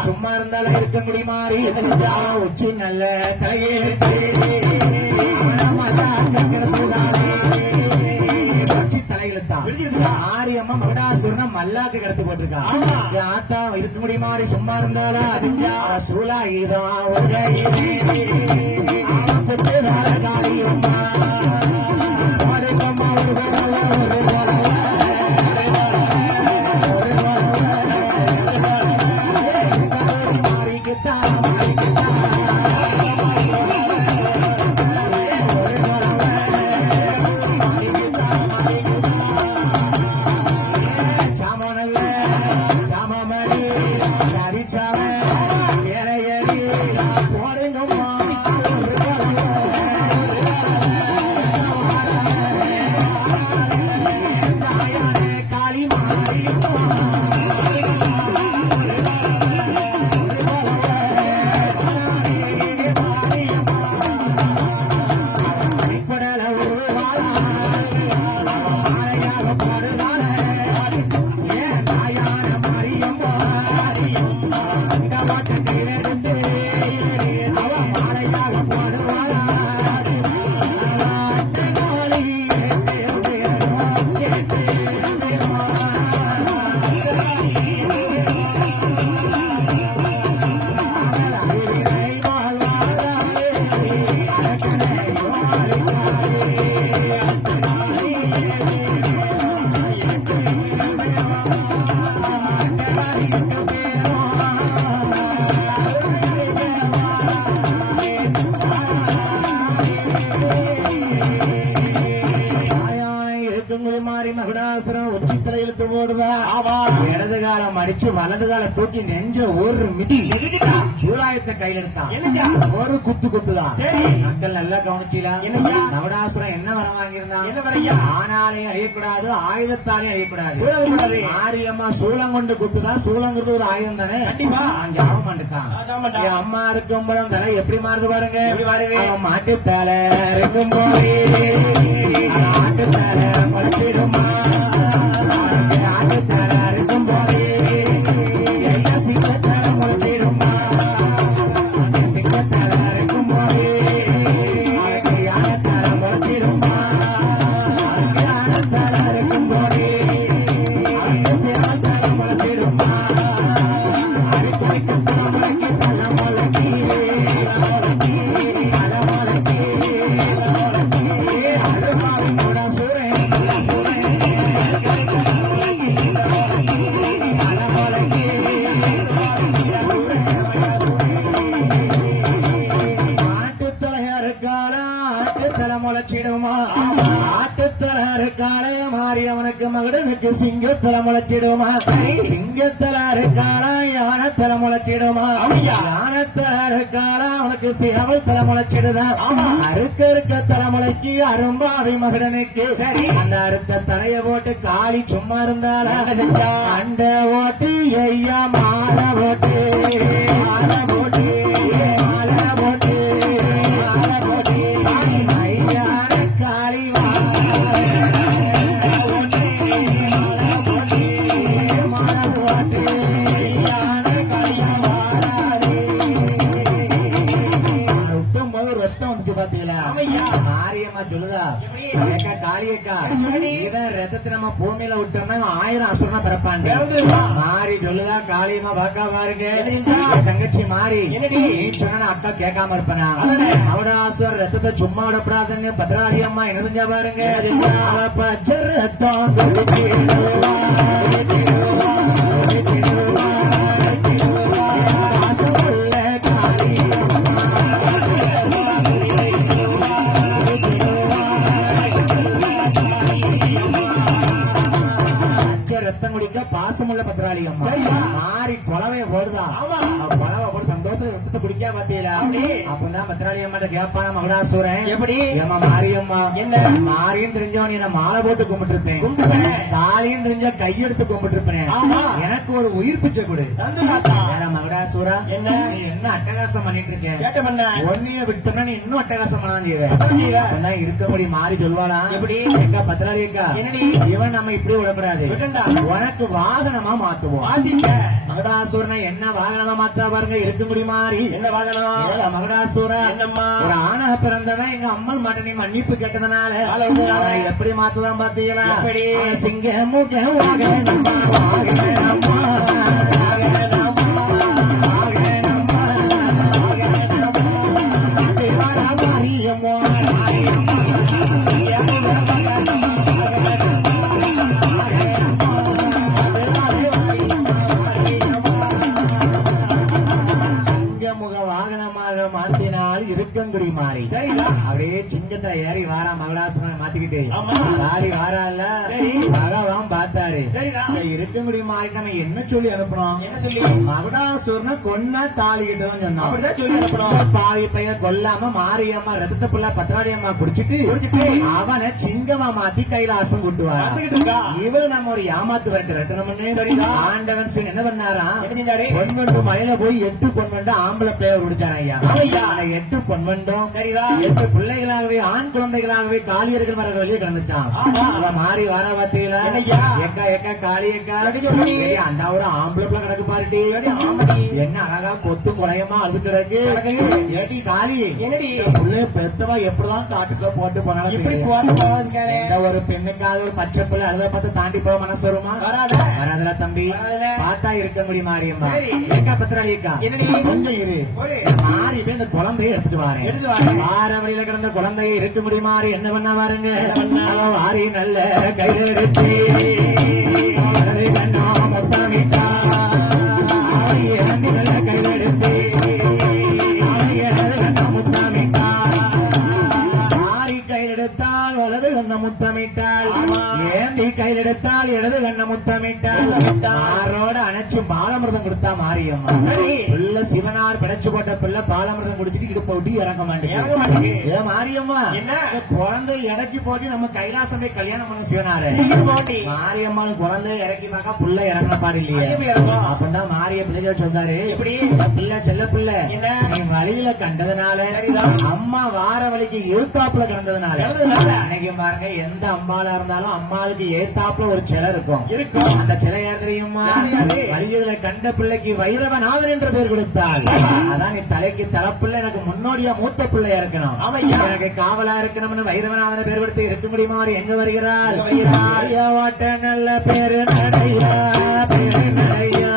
சும்மா இருந்தாலும் இருக்க முடியுமாறி உச்சி நல்ல தலையெழுத்து ஆரியம்மா மகுடாசுரனை மல்லாக்கு கடத்து போட்டிருக்கா. ஆத்தா இருக்க முடியுமாறி சும்மா இருந்தாலா சூலா இதம் காளியம்மா மகுடாசுரன் உச்சித்தலை இழுத்து போடுதா. இடது காலம் அடிச்சு வலது காலம் தூக்கி நெஞ்ச ஒரு மிதி சூலாயத்தை கையில் எடுத்தான். ஒரு குத்துதான். மக்கள் நல்லா கவனிச்சீங்களா? மகுடாசுரன் என்ன வரம் வாங்கியிருந்தான்? ஆனாலையும் அழியக்கூடாது, ஆயுதத்தாலையும் அழியக்கூடாது. மாரியம்மா சூளம் கொண்டு குத்துதான். சூளங்கிறது ஒரு ஆயுதம் தானே. கண்டிப்பா அங்க ஆக மாட்டேன். அம்மா இருக்கும் போது தலை எப்படி மாறுது பாருங்க. மாட்டு தலை இருக்கும் போது ஆட்டு தலை பறிச்சிடுமா. ஆட்டு தலை இருக்கும் போது சீக்கிரத்தலை முளைச்சிடுமா. முளைச்சிடுமா ஆட்டுத்தலாறு காளைய மாறி அவனுக்கு மகடனுக்கு சிங்கத்தல முளைச்சிடுமா சிங்கத்தலாறு காளா யானத்தல முளைச்சிடுமா யானத்தலாறு காளா அவனுக்கு சேவல் தலை முளைச்சிடுதான் அறுக்க தலைமுளைக்கு அரும்பாவி மகடனுக்கு சரி அந்த அறுக்க தலைய போட்டு காளி சும்மா இருந்தால அண்ட ஓட்டு ஐயா மாலை போட்டு மாலை போட்டு மாலை போட்டு மாலை போட்டு ஐயான காளி மாரியம்மா சொல்லுதா காளியக்கா இவன் ரத்தத்தை நம்ம பூமியில விட்டோம்னா 1000 அசுரமா பிறப்பாங்க மாறி சொல்லுதா காளியம்மா பாக்கா பாருங்க தங்கச்சி மாறி நீ சொன்ன அக்கா கேட்காம இருப்பனா அவட ஆசுவர் ரத்தத்தை சும்மா விடப்படாதுன்னு பத்ராளி அம்மா என்ன செஞ்சா பாருங்க பச்சை ரத்தம் ரத்தம் குடிக்க பாசமுள்ள பத்திராளி அம்மா மாறி குழவைய போடுதா குழவை போட்டு சந்தோஷத்துல ரத்தத்தை குடிக்க பாத்தீங்களா அப்பதான் பத்திராளி அம்மா கேப்பான மகடாசுரன் எப்படி ஏமா மாரியம்மா என்ன மாரியும் தெரிஞ்சவன் என்ன மாலை போட்டு கும்பிட்டு இருப்பேன் தாலியும் தெரிஞ்ச கையெடுத்து கும்பிட்டு இருப்பேன் எனக்கு ஒரு உயிர் பிச்சை கொடு மகடாசுரா என்ன நீ என்ன அட்டகாசம் பண்ணிட்டு இருக்கேன் ஒன்னைய விட்டோம்னா நீ இன்னும் அட்டகாசம் பண்ணா இருக்க முடியும் மாறி சொல்வாளா எப்படி எங்க பத்திராளி அக்கா இவன் நம்ம இப்படி விடக்கூடாது உனக்கு வாகனமா மாத்துவோம் மகடாசுரனை என்ன வாகனமா மாத்தா பாருங்க இருக்க முடியுமாறி என்ன வாகனம் மகடாசுரா ஒரு ஆணாக பிறந்தவன் எங்க அம்மன் மாட்ட நீ மன்னிப்பு கேட்டதுனால எப்படி மாத்துதான் பாத்தீங்களா சிங்க முக வாகனமா வாகனமா மாத்தினால் இருக்கங்குடி மாறி சரிங்களா அப்படியே சிங்கத்தை ஏறி வாரா மகளாசுரன் மாத்திக்கிட்டு சாரி வாரால பகவான் பார்த்தாரு இருக்கங்குடி மாறி நம்ம என்ன சொல்லி அனுப்புறோம் என்ன சொல்லி மகடாசுரனை கொன்னா தாளிக்கிட்டோம் சொன்னோம் அப்படிதான் சொல்லி அனுப்புறோம் பாவி பையன் கொல்லாம மாரியம்மா ரத்தத்தை புள்ள பத்திராளி அம்மா குடிச்சிட்டு அவனை சிங்கமா மாத்தி கைலாசம் கூட்டுவார் இவரு நம்ம ஒரு ஏமாத்து வரட்டு ஆண்டவன் சிங் என்ன பண்ணாரா பொன்வண்டு மலையில போய் 8 பொன்வண்டு ஆம்பளை பிள்ளைய குடிச்சாரு ஐயா 8 பொன்வண்டும் சரிதா 8 பிள்ளைகளாகவே ஆண் குழந்தைகளாகவே காளியர்கள் மர வெளியே கிடந்துச்சான் மாறி வர பாத்தீங்களா எக்கா எக்கா காளி எக்கா அந்த ஒரு ஆம்பளை பிள்ளை கிடக்கு பாருட்டி என்ன அழகா கொத்து குலையமா அழுது கிடக்கு ஏட்டி காளி என்னடி பிள்ளை பெத்தவா எப்படிதான் காட்டுக்குள்ள போட்டு போனாலும் இப்படி போட்டு ஒரு பெண்ணுக்காவது ஒரு பச்சை பிள்ளை அழுத பார்த்து தாண்டி போக மனசு வருமா வராதா தம்பி பார்த்தா இருக்க முடியும் மாரியம்மா ஏக்கா பத்திராளி அக்கா கொஞ்சம் இரு மாறி இந்த குழந்தைய எடுத்துட்டு வாரேன் வார வழியில கிடந்த குழந்தைய இருக்க முடியுமாறு என்ன பண்ண பாருங்க வாரி நல்ல கையில எடுத்து கண்ணா மொத்தமிட்டா நல்ல கையில எடுத்து முத்தமிட்டா மாறி கையில் எடுத்தால் வலது கண்ண முத்தமிட்டாள் ஏந்தி கையில் எடுத்தால் இடது கண்ண முத்தமிட்டாள் ஆரோட அணைச்சு பாலமிரதம் கொடுத்தா மாரியம்மா பிள்ளை சிவனார் படைச்சு போட்ட பிள்ளை பாலமிரதம் கொடுத்துட்டு இடுப்ப விட்டு இறங்க மாட்டேங்குது மாரியம்மா என்ன குழந்தை இறக்கி போட்டு நம்ம கைலாசம் போய் கல்யாணம் பண்ண சிவனாரு மாரியம்மா குழந்தை இறக்கி பார்க்க புள்ள இறங்கின பாடு இல்லையே அப்பதான் மாரிய பிள்ளைகள் சொல்றாரு எப்படி பிள்ளை செல்ல பிள்ளை நீ வழியில கண்டதுனால அம்மா வார வழிக்கு எழுத்தாப்புல கிடந்ததுனால அன்னைக்கு பாருங்க எந்த அம்மாளா இருந்தாலும் அம்மாவுக்கு ஏத்தாப்புல ஒரு சிலை இருக்கும் அந்த சிலை யார் தெரியுமா வழியில கண்ட பிள்ளைக்கு வைரவநாதன் என்ற பேர் கொடுத்தாள் அதான் நீ தலைக்கு தலைப்பிள்ளை எனக்கு முன்னோடியா மூத்த பிள்ளையா இருக்கணும் எனக்கு காவலா இருக்கணும்னு வைரவநாதன பேர் கொடுத்து இருக்க முடியுமா எங்க வருகிறாள் வாட்ட நல்ல பேரு நடையா பேரு நடையா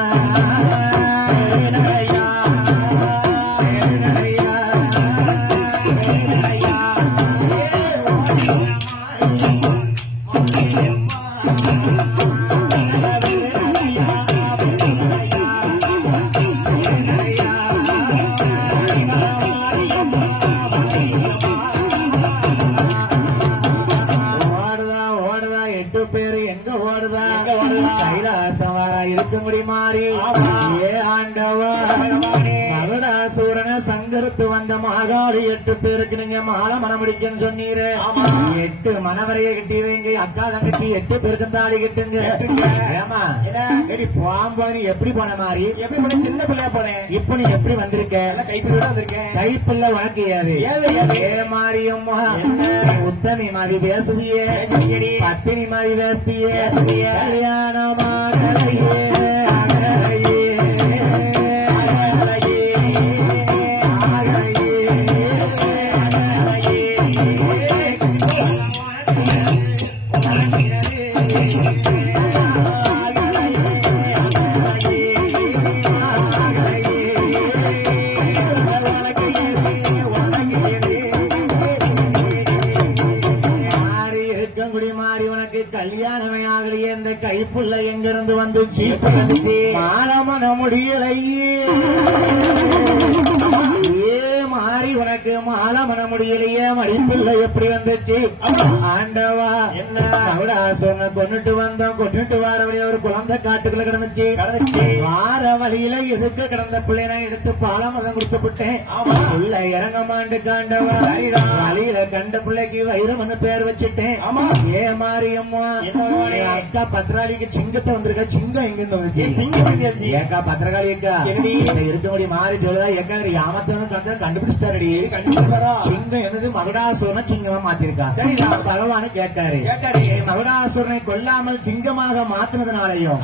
இருக்கும்படி மாறி ஏ ஆண்டவா மகுடாசூரனை சங்கரித்து வந்த மாகாளி 8 பேருக்கு நீங்க மாலை மனமுடிக்கன்னு சொன்னீரு 8 மனவரையை கட்டிடுவீங்க அக்கா தங்கச்சி 8 பேருக்கு தாடி கட்டுங்க ஏமா பாம்பு நீ எப்படி போன மாதிரி எப்படி போன சின்ன பிள்ளையா போனேன் இப்ப நீ எப்படி வந்திருக்க கைப்பிள்ளை வந்திருக்கேன் கைப்பிள்ளை உனக்கு ஏ மாரியம்மா உத்தமி மாதிரி பேசுதியே பத்தினி மாதிரி பேசுதியே கல்யாணமாகலையே கல்யாணமே ஆகலையே இந்த கைப்புள்ள எங்கிருந்து வந்துச்சு மாறமன முடியலையே மாறி உனக்கு மாலை மன முடியலையே மடிப்பிள்ளை எப்படி வந்துச்சு ஆண்டவா என்ன சொன்ன கொண்டுட்டு வந்தோம் கொண்டுட்டு வார வழியில ஒரு குழந்தை காட்டுக்குள்ள கிடந்துச்சு வார வழியில எதுக்கு கிடந்த பிள்ளைனா எடுத்து பாலமதம் கொடுத்துட்டேன் உள்ள இறங்க மாண்டு காண்டவா வழியில கண்ட பிள்ளைக்கு வைரம்னு பேர் வச்சுட்டேன் ஏ மாரியம்மா அக்கா பத்திராளிக்கு சிங்கத்தை வந்திருக்க சிங்கம் எங்க இருந்து வந்துச்சு சிங்கம் ஏக்கா பத்திரகாளி அக்கா இருக்கபடி மாறி சொல்லுதா ஏக்கா யாமத்தவனு கண்டுபிடிச்சிட்டாரு சிங்கம் என்னது மகுடாசுரனை சிங்கமா மாத்திருக்கா சரி பகவானு கேட்டாரு மகுடாசுரனை கொல்லாமல் சிங்கமாக மாத்தினதுனாலையும்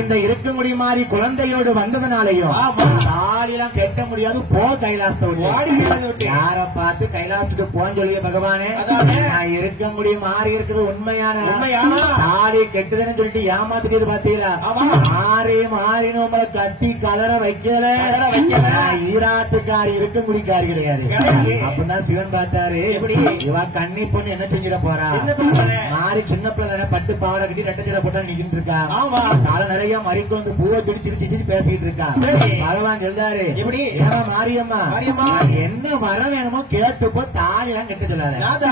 இந்த இருக்கும்படி மாறி குழந்தையோடு வந்ததுனாலையும் தாலியெல்லாம் கெட்ட முடியாது போ கைலாசத்தை யார பார்த்து கைலாசத்துக்கு போன்னு சொல்லிய பகவானே நான் இருக்கும்படி மாறி இருக்குது உண்மையான தாலி கெட்டுதுன்னு சொல்லிட்டு ஏமாத்திட்டு பாத்தீங்களா மாறின்னு உங்களை கட்டி கலர வைக்கல ஈராத்துக்காரி இருக்கும்படிக்காரி கிடையாது அப்படின்னா சிவன் பார்த்தாரு இவ கண்ணி பொண்ணு என்ன செஞ்சிட போறா மாறி சின்ன பிள்ளை பட்டு பாவடை கட்டி ரெட்டச்சிட போட்டா நிக்கிட்டு இருக்கா கால நிறைய மறிக்கு வந்து பூவை பிடிச்சிருச்சு பேசிட்டு இருக்கா பகவான் சொல்றாரு எப்படி மாரியம்மா என்ன வர வேணுமோ கேட்டுப்போ தாலி எல்லாம் கெட்ட சொல்லாத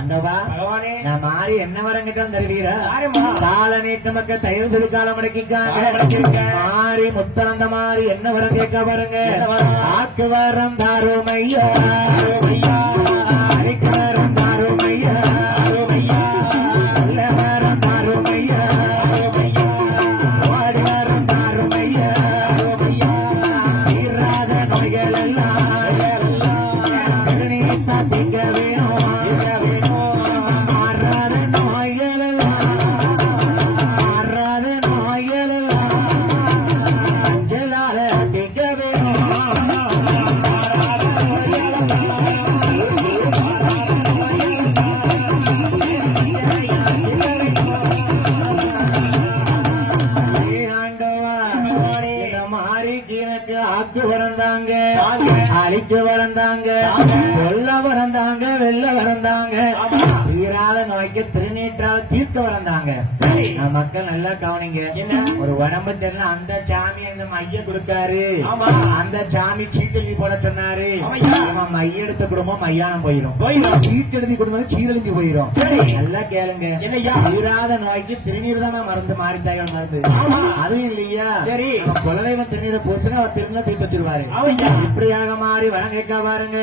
ஆண்டவா நான் மாறி என்ன வரம் கேட்டாலும் தருவீரா கால நீட்டு மக்கள் தயவு செய்து காலம் அடக்கிக்காங்க மாறி முத்தனந்த மாறி என்ன வரம் கேட்க பாருங்க ஆக்கு வரம் தாருமையா அரைக்கு வரம் தாருமையா நல்ல வரம் தாருமையா வாடி வரம் தாருமையா தீராத நோய்கள் எல்லாம் தீங்க வேணும் அழிக்க வரந்தாங்க சொல்ல வரந்தாங்க வெள்ள வரந்தாங்க தீராத நோய்க்கு திருநீற்றால் தீர்க்க வரந்தாங்க சரி மக்கள் நல்லா கவனிங்க ஒரு உடம்பு தெரியல அந்த சாமி அந்த மைய கொடுத்தாரு அந்த சாமி சீட்டு எழுதி போட சொன்னாரு மைய எடுத்த குடும்பம் மையானம் போயிடும் சீட்டு எழுதி குடும்பம் சீரழிஞ்சு போயிடும் சரி நல்லா கேளுங்க தீராத நோய்க்கு திருநீர் தான் மருந்து மாறித்தாய்கள் மருந்து அதுவும் இல்லையா சரி குலதெய்வம் திருநீரை பூசுங்க அவர் திருநா தீர்த்துருவாரு இப்படியாக மாறி வரம் கேட்க பாருங்க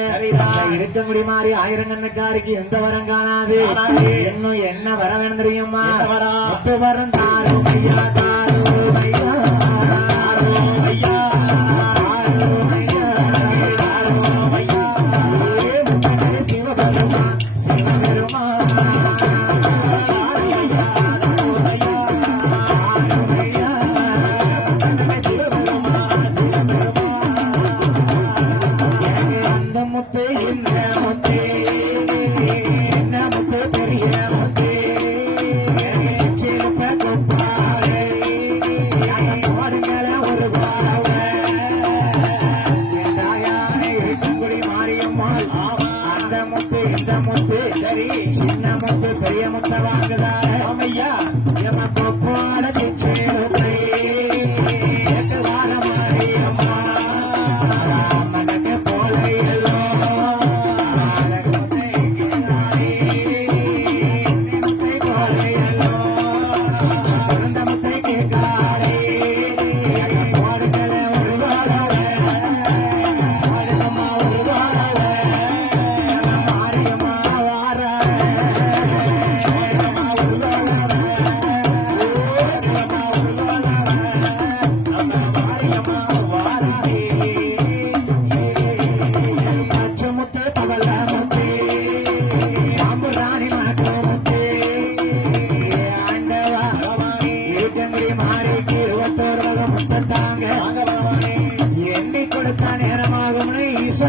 இருக்க முடி மாறி ஆயிரங்கண்ணுக்காரிக்கு எந்த வரம் காணாது இன்னும் என்ன வர வேணும் தெரியுமா வரம் தாரும் ஐயா தாரும் ஐயா சிவபெருமா சிவபெருமா பெரிய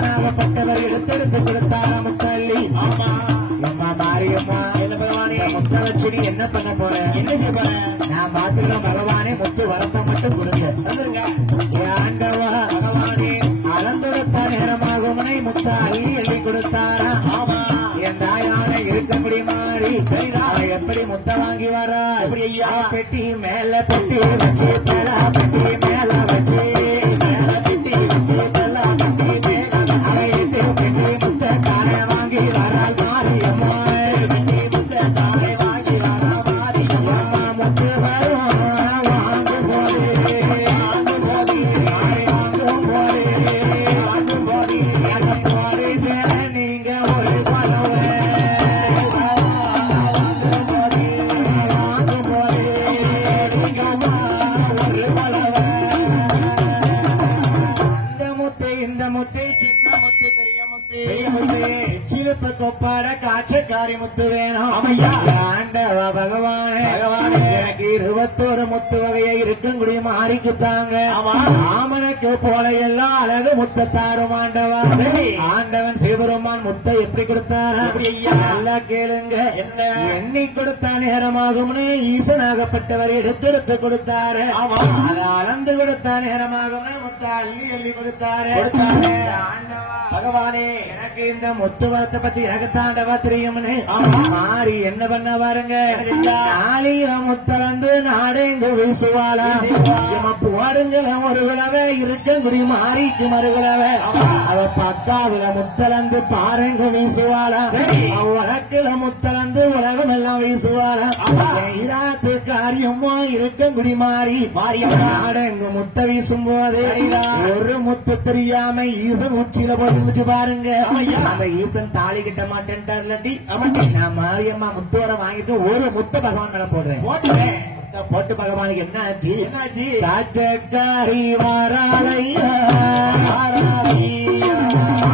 ஈசனாகப்பட்டவர் எடுத்தெடுத்து கொடுத்தாரா முத்தள்ளி. அம்மா மாரியம்மா என்ன பகவானே முத்த வச்சு நீ என்ன பண்ண போற? என்ன செய்ய போற? நான் பாத்துக்கிறேன் பகவானே, முத்து வரத்தை மட்டும் கொடுங்க. ஆண்டவா பகவானே அளந்தொடுத்த நேரமாகுமனை முத்த அள்ளி அள்ளி கொடுத்தாரா. ஆமா என் தாயான இருக்க முடியுமாறி எப்படி முத்த வாங்கி வரா? எப்படி ஐயா பெட்டி மேல பெட்டி வச்சு பெலா பெட்டி மேல வச்சு மேல பெட்டி வச்சு பெலா பெட்டி மேல பெட்டி முத்த தார வாங்கி வரால் மாரியம்மா. பெட்டி முத்த தார வாங்கி வரா மாரியம்மா. முத்து வரும் வாங்கும் போது வாங்கும் போது வாங்கும் போது வாங்கும் போது நீங்க ஒரு பலவை கொப்பாட காட்சக்காரி முத்து வேணும். ஆண்டவா பகவானே எனக்கு 21 முத்து வகையை இருக்குங்குடி மாறிக்குத்தாங்க. ஆமனுக்கு போல எல்லாம் அழகு முத்த தாரும் ஆண்டவா. ஆண்டவன் சிவபெருமான் முத்தை எப்படி கொடுத்தாரா? நல்லா கேளுங்க. எண்ணி கொடுத்த நேரமாகும்னு ஈசனாகப்பட்டவர் எடுத்தெடுத்து கொடுத்தாரு. அதை அளந்து கொடுத்த நேரமாகும்னு முத்த அள்ளி அள்ளி கொடுத்தாரு. ஆண்டவா பகவானே எனக்கு இந்த முத்து வரத்தை பத்தி எனக்கு தாண்டவா தெரியும்னு மாறி என்ன பண்ண பாருங்க. நாளையில முத்த வந்து நாடெங்கு வீசுவாளா போருங்கள ஒரு விழவை இருக்க முடியும் மாறிக்கு மறுவிழவை அவ பக்காவில முத்தலந்து பாருங்க வீசுவாளா. வழக்குல முத்தலந்து உலகம் எல்லாம் வீசுவாளா. ஈராத்து காரியமோ இருக்க குடி மாறி நாடெங்கு முத்த வீசும் போது ஒரு முத்து தெரியாம ஈசன் உச்சியில போட்டு பாருங்க. அந்த ஈசன் தாலி கிட்ட மாட்டேன்டார்லடி. நான் மாரியம்மா முத்து வர வாங்கிட்டு ஒரு முத்த பகவான் மேல போடுறேன். போட்டு பகவானுக்கு என்ன ஆச்சு? என்னாச்சு? ராஜக்காரி வாராளையா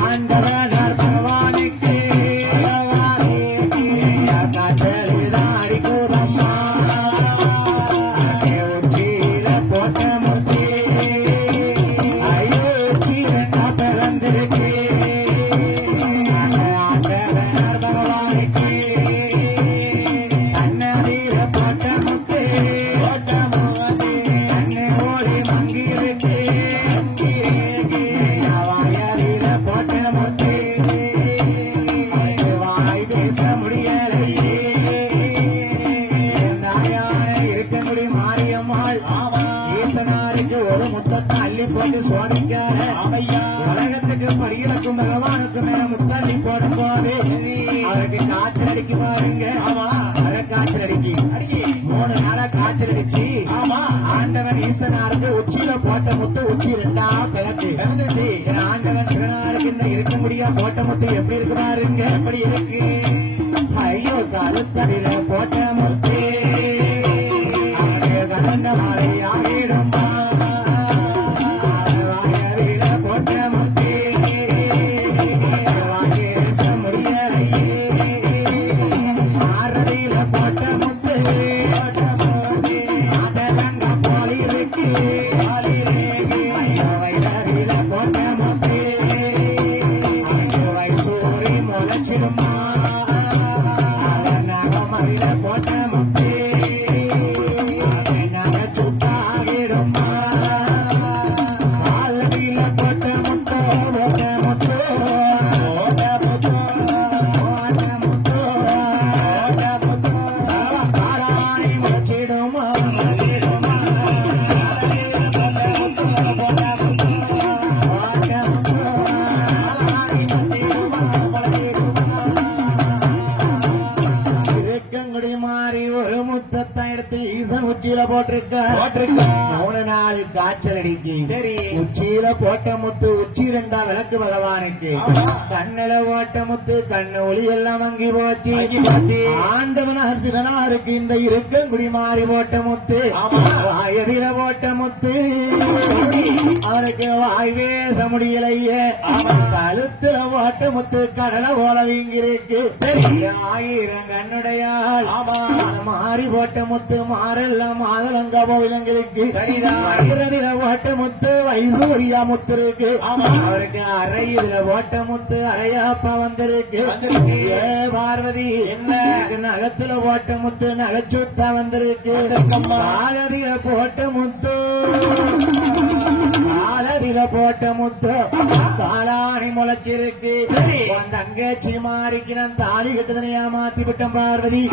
ஆண்டவனார் பகவானுக்கு காற்றலிதான் அடிக்கூதம்மா. உச்சியில போட்ட முத்தி ஐயோ உச்சியில பிறந்திருக்கு. ஆண்டவனார் பகவானுக்கு அன்னதியில போட்ட முத்து ஒரு முத்தத்தை அள்ளி போட்டு சோடிக்கார உலகத்துக்கு படிகளுக்கும் பகவானுக்கும் மேல முத்தள்ளி போடும் போது அவருக்கு காய்ச்சல் அடிக்கு பாருங்க. காய்ச்சல் அடிக்கி 3 நாளா காய்ச்சல் அடிச்சு ஆண்டவன் ஈசனாருக்கு உச்சியில போட்ட முத்து உச்சி 2ஆ பிளக்கு பிறந்துச்சு. ஆண்டவன் சிவனாருக்கு இந்த இருக்க முடியா போட்ட முத்து எப்படி இருக்கு பாருங்க. எப்படி இருக்கு? ஐயோ கழுத்தடியில போட்ட முத்து கலந்த மாலை ஆகிடும் உச்சியில போட்டிருக்க 3 நாள் காய்ச்சல் அடிக்கி. சரி உச்சியில போட்ட முத்து உச்சி 2ஆ விளக்கு பகவானுக்கு. கண்ணில போட்ட முத்து கண்ணு ஒளி எல்லாம் வங்கி போச்சு. ஆண்டவனார் சிவனாருக்கு இந்த இருக்கங்குடி மாறி போட்ட முத்து வாயதில போட்ட முத்து அவருக்கு வாய் பேச முடியலையே. கழுத்துல போட்ட முத்து கடலை போல வீங்கிருக்கு. சரி 1000 கண்ணுடையாள் மாறி போட்ட முத்து மாறி மாரெல்லாம் மாதலங்க கோவிலங்களுக்கு சரிதான் ஓட்ட முத்து வைசூரியா முத்து இருக்கு அவருக்கு அரை இதுல ஓட்ட முத்து அரையாப்பா வந்திருக்கு ஏ பார்வதி என்ன நகத்துல ஓட்ட முத்து நகைச்சுத்தா வந்திருக்கு ஆலதில போட்ட முத்து ஆலதில போட்ட முத்து காலாணி முளைச்சிருக்கு தங்கச்சி மாறிக்கு நான் தாலி கட்டுதனை ஏமாத்தி விட்டேன் பார்வதி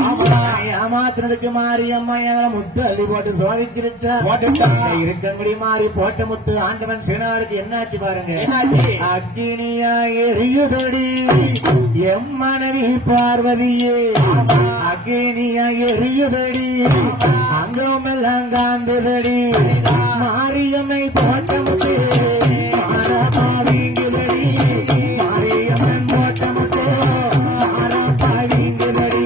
ஏமாத்தினதுக்கு மாறி அம்மா எங்களை முத்து அள்ளி போட்டு சோதிக்கிருச்சா இருக்கங்கடி மாறி போட்ட முத்து ஆண்டவன் சினாருக்கு என்னாச்சு பாருங்க அக்னியா எரியுதடி எம் மனைவி பார்வதியே அக்னியா எரியுதடி அங்கம் எல்லாம் காந்ததடி மாரியம்மை போட்ட முத்து மாறப்பாவிங்குதடி மாரியம்மன் போட்ட முத்து மாறப்பாவிங்குதடி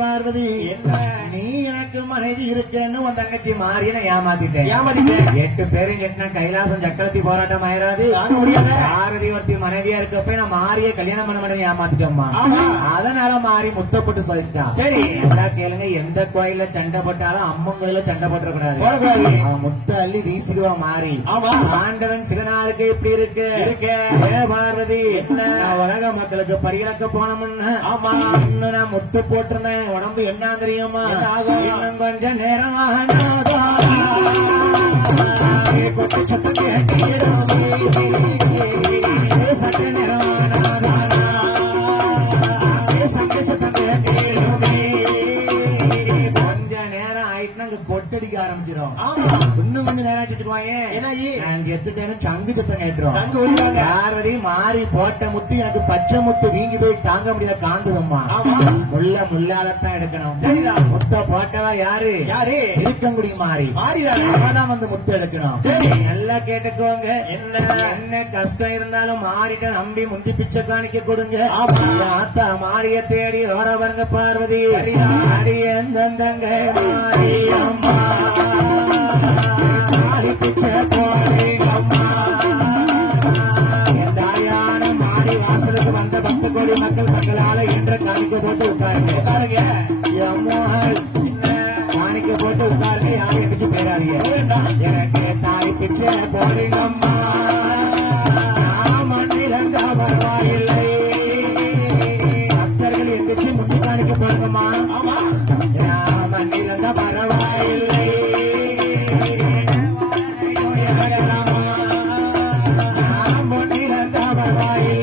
பார்வதி நீ எனக்கு மனைவி இருக்கேன்னு உன் தங்கச்சி மாறின ஏமாத்திட்டேன் 8 பேரும் கட்டினா கைலாசம் சக்கரத்தி போராட்டம் ஆயிராது பாரதி ஒருத்தி மனைவியா இருக்கப்ப நான் மாறிய கல்யாணம் பண்ண மாட்டேன் ஏமாத்திட்டோம்மா அதனால மாறி முத்தப்பட்டு சொல்லிட்டான் சரி எல்லா கேளுங்க எந்த கோயில சண்டை போட்டாலும் அம்மன் கோயில சண்டை போட்டக்கூடாது முத்த அள்ளி வீசிடுவா மாறி ஆண்டவன் சில நாளுக்கு இப்படி இருக்கு பார்வதி உலக மக்களுக்கு பரிகலக்க போனோம்னு ஆமா இன்னும் நான் முத்து போட்டிருந்தேன் உடம்பு என்ன தெரியுமா இன்னும் கொஞ்சம் நேரம் கொட்டு சத்து சட்ட நிறமான சட்ட சத்தம் கொஞ்ச நேரம் ஆயிட்டு நாங்க கொட்டடிக்க ஆரம்பிச்சிடும் இன்னும் கொஞ்சம் நேரம் ஆச்சுட்டுவாங்க நாங்க எத்துட்டேன்னு சங்கு சத்தம் கேட்டுரும் பார்வதி மாறி போட்ட முத்து எனக்கு பச்சை முத்து வீங்கி போய் தாங்க முடியல காந்துதம்மா முள்ளாலத்தான் எடுக்கணும் முத்த போட்டவா யாரு இருக்கங்குடி மாறி அவதான் வந்து முத்து எடுக்கணும் நல்லா கேட்டுக்கோங்க என்ன கஷ்டம் இருந்தாலும் மாறிட்ட நம்பி முந்தி பிச்சை காணிக்க கொடுங்க ஆத்தா மாறிய தேடி ஓட வருங்க பார்வதி எந்தங்க மாறி அம்மா மாறி பிச்சை போறீங்கம்மா தாயான மாறி வாசலுக்கு வந்த 10 கோடி மக்களால என்ற காணிக்க போட்டு உட்காருங்க காணிக்க போட்டு உட்காருங்க யாரும் எடுத்து போயிடாதீங்க எனக்கு தாய் பிச்சை போறீங்கம்மா மண்ணிலண்டா பரவாயில்லை பக்தர்கள் எந்திரிச்சு முந்தி காணிக்க போறங்கம்மா மண்ணிலண்டா பரவாயில்லை மண்ணிலண்டா பரவாயில்லை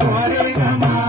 போறேங்கம்மா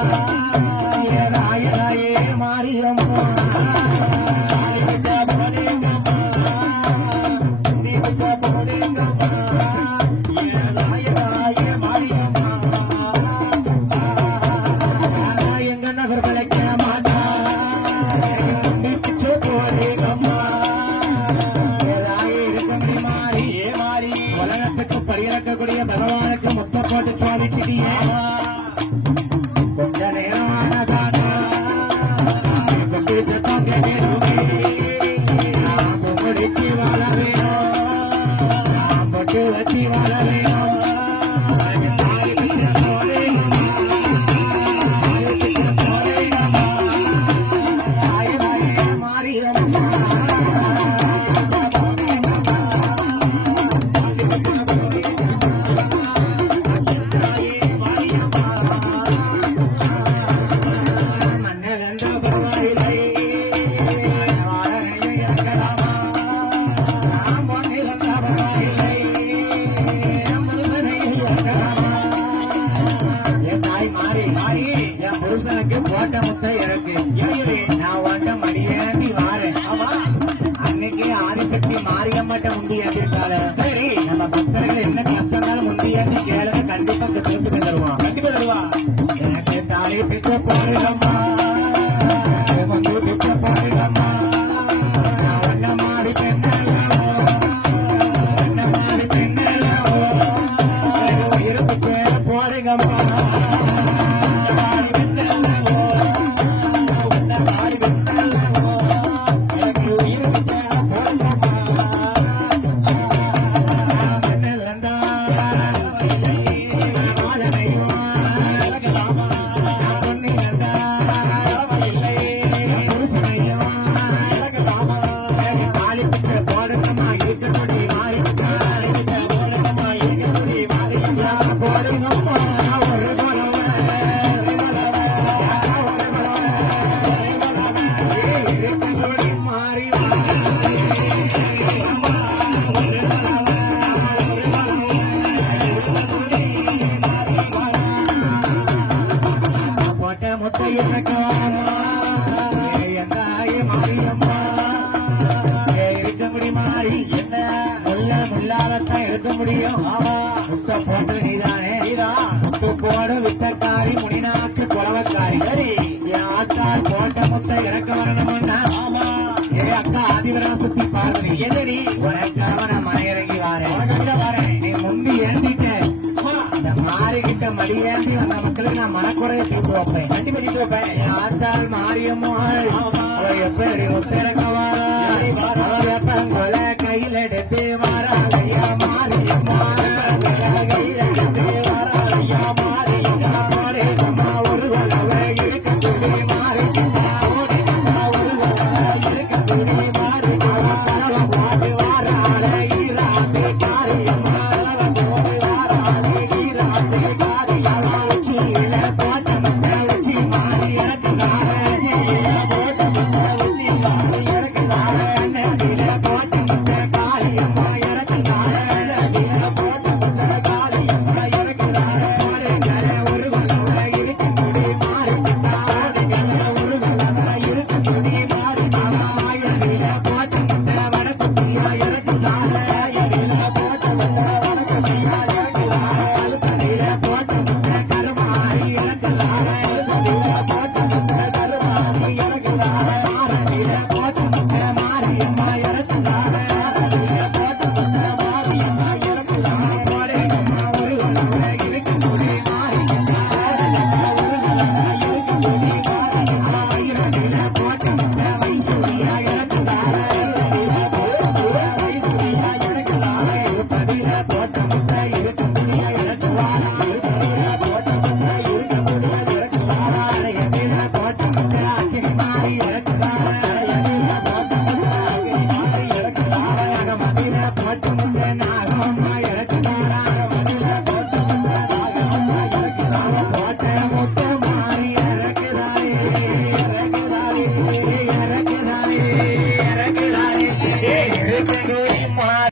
புருஷனுக்கு போட்ட முத்தை இறக்கு நான் உன்ட்ட மடியேந்தி வாரேன். அன்னைக்கு ஆதிசக்தி மாரியம்மட்ட முந்தி ஏந்திருக்காரு. சரி, நம்ம பக்தர்கள் என்ன கஷ்டம்னாலும் முந்தி ஏந்தி கேளுங்க, கண்டிப்பா திருப்பி தருவான். கண்டிப்பா தருவான். எனக்கு தாலி பிச்ச போடுங்கம்மா, வந்து பிச்ச போடுங்கம்மா, என்ன மாறி பெண்ணோ, என்ன மாறி பெண்ணோ, இருப்பு பேர போடுங்கம்மா. இருக்க முடியும். முட்டை போட்டு நீதானே, முட்டு போட வித்தக்காரி, முனிநாட்டு குலவக்காரி. சரி, என் ஆத்தார் போட்ட முட்டை இறக்க வரணும்னா ஏ அக்கா ஆதிவரம் சுத்தி பார்வதி எதிரி உனக்காக நான் மனையிறங்கி வாரேன். நீ முந்தி ஏந்திட்ட இந்த மாறிக்கிட்ட மடி ஏந்தி வந்த மக்களுக்கு நான் மனக்குறைய தீர்த்து வைப்பேன். கண்டிப்பா தீர்த்து வைப்பேன். என் ஆத்தாள் மாரியம்மாள் எப்படி முட்டை இறக்க